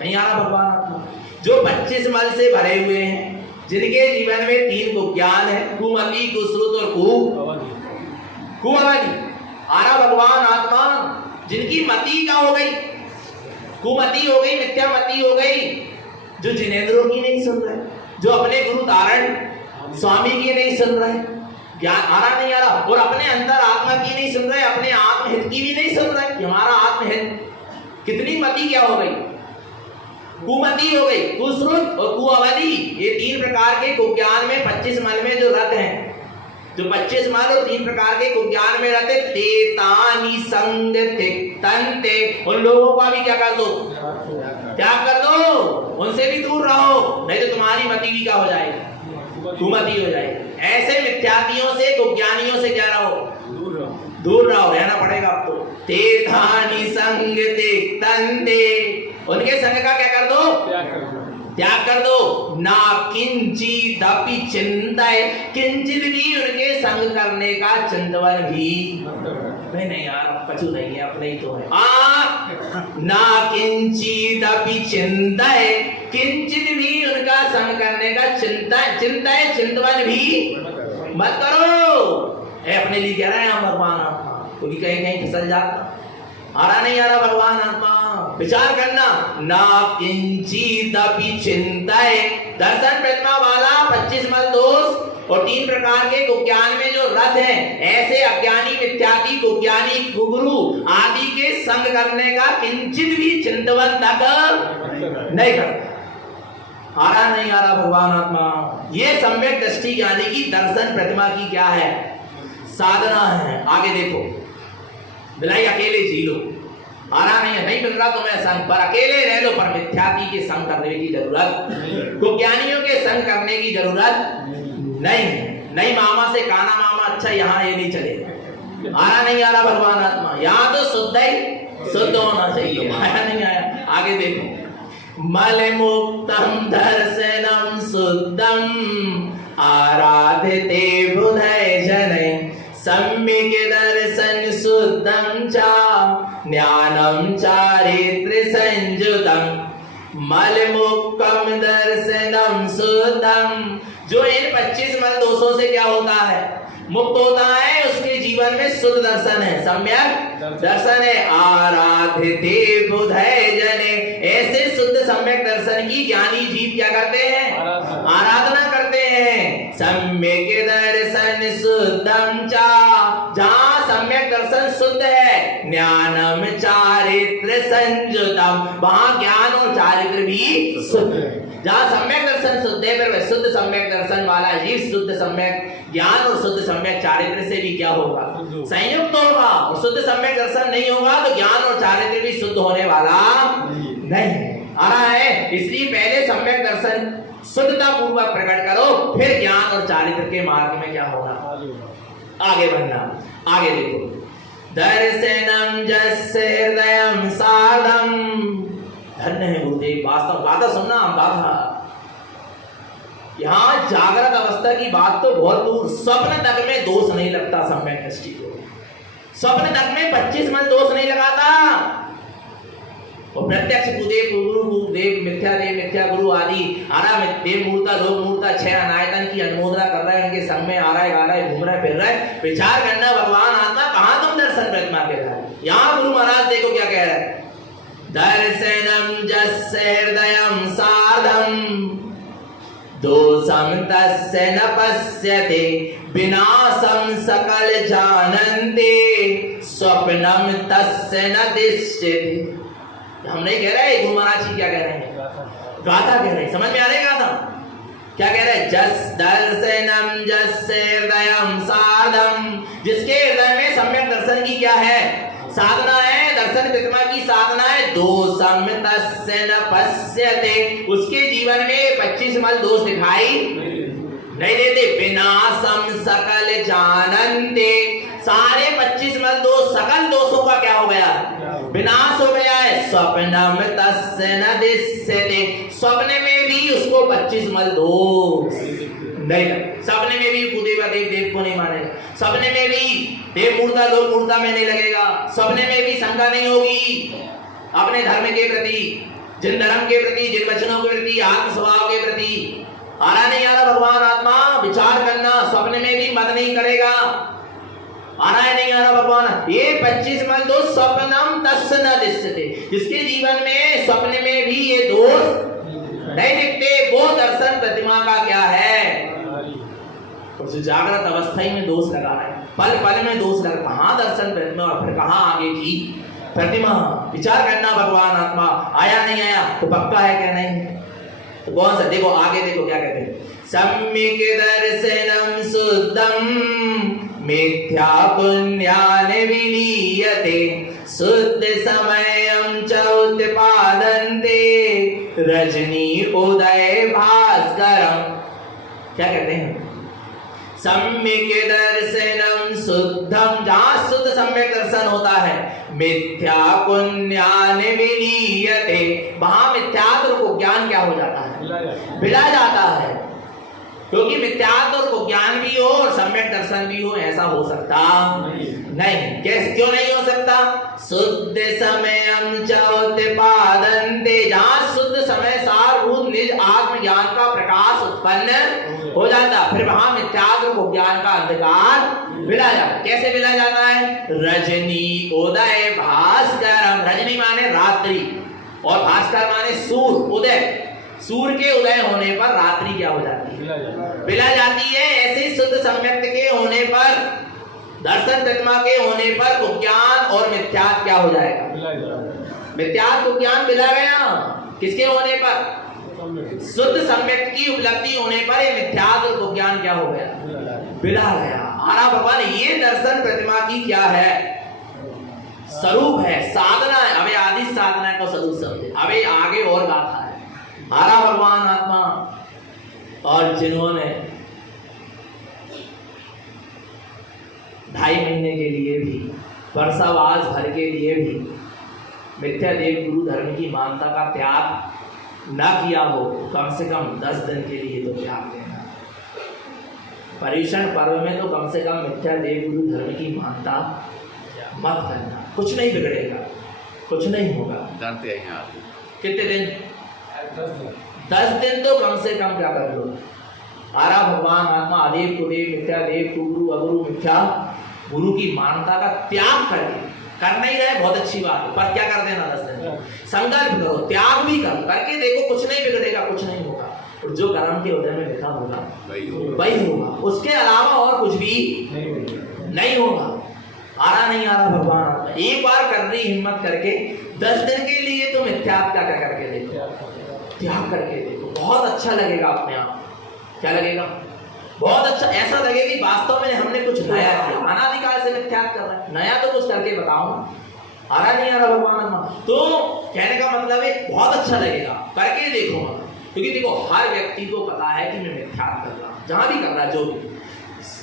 नहीं आ रहा भगवान आत्मा? जो 25 मल से भरे हुए हैं, जिनके जीवन में 3 को ज्ञान है, कुमति, कुश्रुत और कुअवधि। आ रहा भगवान आत्मा? जिनकी मति क्या हो गई? कुमति हो गई, मिथ्यामति हो गई, जो जिनेंद्रों की नहीं सुन रहे, जो अपने गुरु तारण स्वामी की नहीं सुन रहे, ज्ञान आ रहा नहीं आ रहा, और अपने अंदर आत्मा की नहीं सुन रहे, अपने आत्महित की भी नहीं सुन रहे कि हमारा आत्महित। कितनी मति क्या हो गई? कुमति हो गई, कुश्रुत और कुअवधि। ये 3 प्रकार के कुज्ञान में 25 मल में जो रत हैं, जो 25 मल और 3 प्रकार के कुज्ञान में रहते, तेतानि संग तिक्तन्ते, उन लोगों का भी क्या कर दो? त्याग कर दो, उनसे भी दूर रहो, नहीं तो तुम्हारी मति भी क्या हो जाएगी? कुमति हो जाएगी। ऐसे मिथ्यातियों से, कुज्ञानियों से क्या रहो? दूर रहो, रहना पड़ेगा अब तो। तेतानि संग तिक्तन्ते, उनके संग का क्या कर दो? त्याग कर दो। ना किंचिदपि चिंताय, किंचित भी उनके संग करने का चिंतन भी नहीं यार, कछु नहीं है, अपने ही तो है। ना किंचिदपि चिंताय, किंचित भी उनका संग करने का चिंतन भी मत करो। अपने लिए कह रहे हैं हम भगवान आत्मा, क्योंकि कहीं कहीं फिसल जाता। आ रहा नहीं आ रहा भगवान आत्मा? विचार करना। ना किंचिदपि चिंताय, दर्शन प्रतिमा वाला 25 मल दोष और 3 प्रकार के कुज्ञान में जो रत है, ऐसे अज्ञानी मिथ्याती कुज्ञानी कुगुरु आदि के संग करने का किंचित भी चिंतन तक नहीं करता। आ रहा नहीं आ रहा भगवान आत्मा? ये सम्यक दृष्टि ज्ञानी की दर्शन प्रतिमा की क्या है? साधना है। आगे देखो, बिलाई अकेले जी लो, आ रहा नहीं है, नहीं मिल रहा तो मैं संग, पर अकेले रह लो, पर मिथ्याती के संग करने की जरूरत, तो ज्ञानियों के संग करने की जरूरत नहीं। नहीं मामा से काना मामा अच्छा, यहाँ ये नहीं चलेगा। आ रहा नहीं आ रहा भगवान आत्मा? यहाँ तो शुद्ध होना चाहिए। आया नहीं आया? आगे देखो, मल मुक्तम दर्शनम शुद्धम आराधते बुधय जनै सम्यक दर्शन शुद्धम चा ज्ञानम चारित्र संयुतम। मल मुक्तम दर्शनम शुद्धम, जो इन 25 मल दोषों से क्या होता है? मुक्त होता है, उसके जीवन में शुद्ध दर्शन है, सम्यक दर्शन है। आराधते बुधय जने, ऐसे शुद्ध सम्यक दर्शन की ज्ञानी जीव क्या करते हैं? आराधना करते हैं। सम्यक दर्शन शुद्धम चा, जहाँ सम्यक दर्शन शुद्ध है, ज्ञानम चारित्र संयुतम, वहाँ ज्ञान और चारित्र भी शुद्ध है। जहाँ सम्यक दर्शन शुद्ध है, फिर शुद्ध सम्यक दर्शन वाला जीव शुद्ध सम्यक ज्ञान और शुद्ध सम्यक चारित्र से भी क्या होगा? संयुक्त होगा। और शुद्ध सम्यक दर्शन नहीं होगा तो ज्ञान और चारित्र भी शुद्ध होने वाला नहीं। आ रहा है? इसलिए पहले सम्यक दर्शन शुद्धता पूर्वक प्रकट करो, फिर ज्ञान और चारित्र के मार्ग में क्या होगा? आगे बढ़ना। आगे देखो, दर्शनम जस्य हृदयम साधम, धन्य है गुरुदेव। वास्तव गाथा सुनना, गाथा यहाँ जागृत अवस्था की बात तो बहुत दूर, स्वप्न तक में दोष नहीं लगता सम्यक दृष्टि को। स्वप्न तक में 25 मल दोष नहीं लगाता। और प्रत्यक्ष कुदेव गुरु देव मिथ्या गुरु आदि आरा देव मूर्ता लोक मूर्ता 6 अनायतन की अनुमोदना कर रहा है, उनके संग में आ रहा है, गा रहा है, घूम रहा है, फिर रहा है। विचार करना भगवान आत्मा कहाँ तुम दर्शन प्रतिमा के रहा है। यहाँ गुरु महाराज देखो क्या कह रहे हैं, दर्शनम जस्य हृदयम साधम दोषम तस्य न पश्यते विनाशम सकल जानन्ते स्वप्नम तस्य न दृश्यते। हम नहीं कह रहे, गुरु महाराज जी क्या कह रहे हैं, गाथा कह रहे हैं। समझ में आ रही है गाथा क्या कह रहे हैं, जस दर्शनम जस्य हृदयम साधम, जिसके हृदय में सम्यक दर्शन की क्या है साधना है, दर्शन प्रतिमा की साधना है। दोषम तस्य न पश्यते, उसके जीवन में 25 मल दोष दिखाई नहीं देते। विनाशम सकल जानन्ते, सारे 25 मल दोष सकल दोषों का क्या हो गया विनाश हो गया है। स्वप्नम तस्य न दृश्यते, स्वप्न में भी उसको 25 मल दोष नहीं लगे। सपने में भी कुदेवा देव को नहीं मानेगा, सपने में भी देव मूर्ता लोक मूर्ता में नहीं लगेगा, सपने में भी शंका नहीं होगी अपने धर्म के प्रति, जिन धर्म के प्रति, जिन वचनों के प्रति, आत्म स्वभाव के प्रति। आ रहा नहीं आ रहा भगवान आत्मा, विचार करना, स्वप्न में भी मत नहीं करेगा। आ रहा है नहीं आ रहा भगवान, ये 25 मल दोष स्वप्नम तस्य न दृश्यते, जिसके जीवन में स्वप्न में भी ये दोष नहीं दिखते, वो दर्शन प्रतिमा का क्या है, उस जागृत अवस्था ही में दोष लगा रहे हैं, पल पल में दोष लगा। कहाँ दर्शन प्रतिमा और फिर कहाँ आगे की प्रतिमा। विचार करना, भगवान आत्मा आया नहीं आया तो पक्का है क्या नहीं, तो कौन सा देखो आगे देखो क्या कहते हैं, सम्यक दर्शनम शुद्धम मिथ्या पुण्यान विलीयते शुद्ध समयम च उत्पादन्ते रजनी उदय भास्करम। क्या कहते हैं, सम्यक दर्शनम शुद्धम, जहां शुद्ध सम्यक दर्शन होता है, मिथ्या पुण्यान विलीयते, वहां मिथ्यात्व को ज्ञान क्या हो जाता है, मिला जाता है। क्योंकि मिथ्यात्व को ज्ञान भी हो और सम्यक दर्शन भी हो, ऐसा हो सकता नहीं। कैसे, क्यों नहीं हो सकता, शुद्ध समयम च उत्पादन्ते, जहां शुद्ध समय सारभूत निज आत्मज्ञान का प्रकाश उत्पन्न हो जाता, फिर वहां मिथ्यात्व को ज्ञान का अंधकार मिला जाता। कैसे मिला जाता है, रजनी उदय भास्करम, रजनी माने रात्रि और भास्कर माने सूर्य उदय, सूर्य के उदय होने पर रात्रि क्या हो जाती है, मिला जाती है। ऐसे शुद्ध सम्यक के होने पर, दर्शन प्रतिमा के होने पर ज्ञान और मिथ्यात्व क्या हो जाएगा, मिथ्यात्व ज्ञान मिला गया। किसके होने पर, शुद्ध सम्यक की उपलब्धि होने पर ये मिथ्यात्व ज्ञान क्या हो गया, मिला गया। आरा भगवान, ये दर्शन प्रतिमा की क्या है, स्वरूप है, साधना है। अबे आदि साधना का स्वरूप समझे, अबे आगे और गाथा है। आरा भगवान आत्मा, और जिन्होंने 2.5 महीने के लिए भी, वर्षावास भर के लिए भी मिथ्या देव गुरु धर्म की मानता का त्याग ना किया हो, कम से कम 10 दिन के लिए तो त्याग देना। पर्युषण पर्व में तो कम से कम मिथ्या देव गुरु धर्म की मानता मत करना, कुछ नहीं बिगड़ेगा, कुछ नहीं होगा। कितने दिन, 10 दिन तो कम से कम क्या कर लो। आरा भगवान आत्मा आदेव कुदेव मिथ्या देव कुगुरु अगुरु मिथ्या गुरु की मानता का त्याग करके, कर नहीं रहे बहुत अच्छी बात है, पर क्या कर देना 10 दिन संकल्प करो, त्याग भी करो, करके देखो, कुछ नहीं बिगड़ेगा, कुछ नहीं होगा। और जो कर्म के हृदय में लिखा होगा वही होगा, उसके अलावा और कुछ भी नहीं होगा। आरा नहीं आ रहा भगवान आत्मा, एक बार कर रही हिम्मत करके 10 दिन के लिए तो मिथ्यात्व का क्या करके देखो, त्याग करके देखो, बहुत अच्छा लगेगा अपने आप। क्या लगेगा, बहुत अच्छा, ऐसा लगे कि वास्तव में हमने कुछ नया किया, अनादिकाल से मिथ्यात्व कर रहा है, नया तो कुछ करके बताऊं। आ रहा नहीं आ रहा भगवान आत्मा, तो कहने का मतलब है बहुत अच्छा लगेगा, करके देखो। क्योंकि देखो हर व्यक्ति को पता है कि मैं मिथ्यात्व कर रहा हूं, जहां भी कर रहा है, जो भी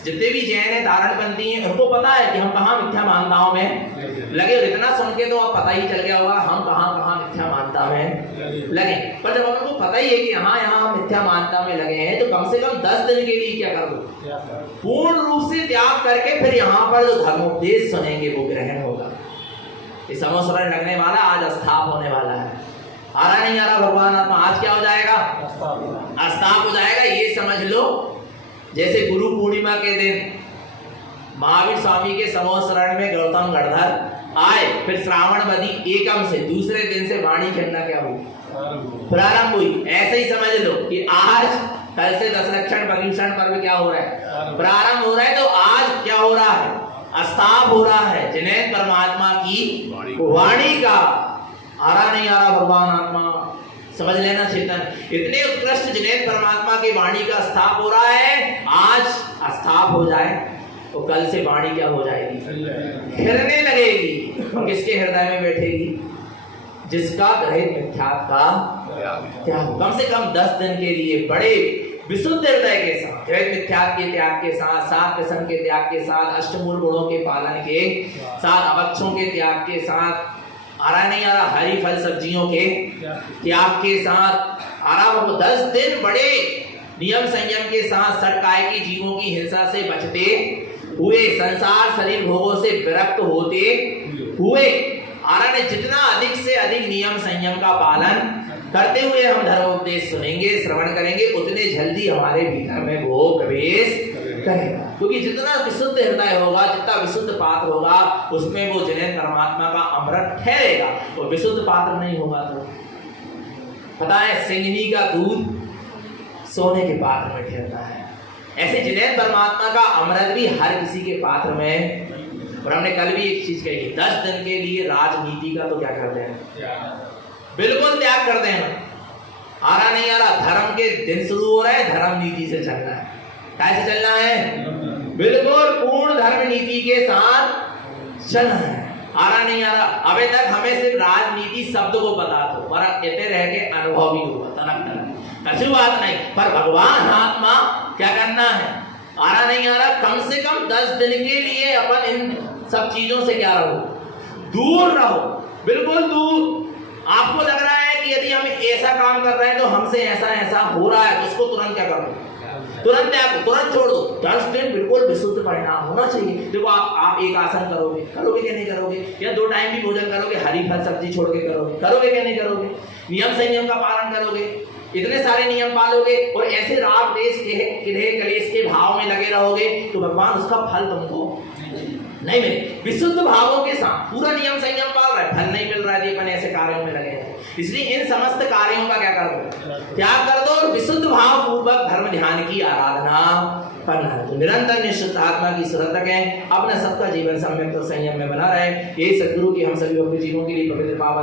जितने भी जैन है, धारणपंथी हैं, उनको पता है कि हम कहाँ मिथ्या मानताओं में लगे। और इतना सुन के तो अब पता ही चल गया होगा हम कहाँ मिथ्या मानता में लगे। पर जब हमको पता ही है कि यहाँ मिथ्या मानता में लगे हैं, तो कम से कम 10 दिन के लिए क्या कर दो, पूर्ण रूप से त्याग करके फिर यहाँ पर जो धर्मोपदेश सुनेंगे वो ग्रहण होगा। ये समोसरण लगने वाला आज अस्थाप होने वाला है। आ रहा नहीं आ रहा भगवान आत्मा आज क्या हो जाएगा? अस्थाप हो जाएगा। ये समझ लो जैसे गुरु पूर्णिमा के दिन महावीर स्वामी के समोसरण में गौतम गणधर आए, फिर श्रावणवदी एकम से दूसरे दिन से वाणी खंडा क्या हुई? प्रारंभ हुई। ऐसे ही समझ लो कि आज कल से दशलक्षण पर्युषण पर्व क्या हो रहा है? प्रारंभ हो रहा है। तो आज क्या हो रहा है? अस्थाप हो रहा है जिनेन्द्र परमात्मा की वाणी का। आ रहा नहीं आ रहा भगवान आत्मा? समझ लेना चेतन, इतने उत्कृष्ट जिनेन्द्र परमात्मा की वाणी का अस्थाप हो रहा है। आज अस्थाप हो जाए तो कल से वाणी क्या हो जाएगी? हिरने लगेगी। और किसके हृदय में बैठेगी? जिसका ग्रहित मिथ्यात्व का त्याग, कम से कम 10 दिन के लिए बड़े विशुद्ध हृदय के साथ, ग्रहित मिथ्यात्व के त्याग के साथ, 7 व्यसन के त्याग के साथ, अष्टमूल गुणों के पालन के साथ, अवक्षों के त्याग के साथ, आ रहा नहीं आ रहा हरी फल सब्जियों के त्याग के साथ, आ रहा वो 10 दिन बड़े नियम संयम के साथ सटकाए की जीवों की हिंसा से बचते हुए, संसार शरीर भोगों से विरक्त होते हुए, आरा ने जितना अधिक से अधिक नियम संयम का पालन करते हुए हम धर्मोपदेश सुनेंगे, श्रवण करेंगे, उतने जल्दी हमारे भीतर में वो प्रवेश करेगा। क्योंकि जितना विशुद्ध हृदय होगा, जितना विशुद्ध पात्र होगा, उसमें वो जिनेन्द्र परमात्मा का अमृत ठहरेगा। और विशुद्ध पात्र नहीं होगा तो पता है सिंघनी का दूध सोने के पात्र में ठहरता है। ऐसे जिनेन्द्र परमात्मा का अमृत भी हर किसी के पात्र में। और हमने कल भी एक चीज कही, 10 दिन के लिए राजनीति का तो क्या कर देना? बिल्कुल त्याग कर देना। आ रहा नहीं आ रहा धर्म के दिन शुरू हो रहे हैं, धर्म नीति से चलना है। कैसे चलना है? बिल्कुल पूर्ण धर्म नीति के साथ चलना है। आ रहा नहीं आ रहा अभी तक हमें सिर्फ राजनीति शब्द को पता था, पर इतने रह के अनुभव भी हुआ तनक तनक, अच्छी बात नहीं। पर भगवान आत्मा क्या करना है? आ रहा नहीं आ रहा कम से कम 10 दिन के लिए अपन इन सब चीजों से क्या रहो? दूर रहो, बिल्कुल दूर। आपको लग रहा है कि यदि हम ऐसा काम कर रहे हैं तो हमसे ऐसा ऐसा हो रहा है, तो उसको तुरंत क्या करो? तुरंत त्याग, तुरंत छोड़ दो। 10 दिन बिल्कुल विशुद्ध परिणाम होना चाहिए। देखो आप एक आसन करोगे, करोगे क्या नहीं करोगे? या 2 टाइम भी भोजन करोगे, हरी फल सब्जी छोड़ के करोगे, करोगे क्या नहीं करोगे? नियम संयम का पालन करोगे, इतने सारे नियम पालोगे और ऐसे राग देश किन्हे कलेश के भाव में लगे रहोगे, तो भगवान उसका फल तुमको नहीं मिले। विशुद्ध भावों के साथ पूरा नियम संयम पाल रहा है, फल नहीं मिल रहा है, अपन ऐसे कार्यों में लगे हैं। इसलिए इन समस्त कार्यों का क्या कर दो? त्याग कर दो और विशुद्ध भाव पूर्वक धर्म ध्यान की आराधना करना है। तो निरंतर निश्चित आत्मा की शरण रखें, अपना सबका जीवन सम्यक और संयम में बना रहे। यही सद्गुरु की हम सभी अपने जीवों के लिए पवित्र पावन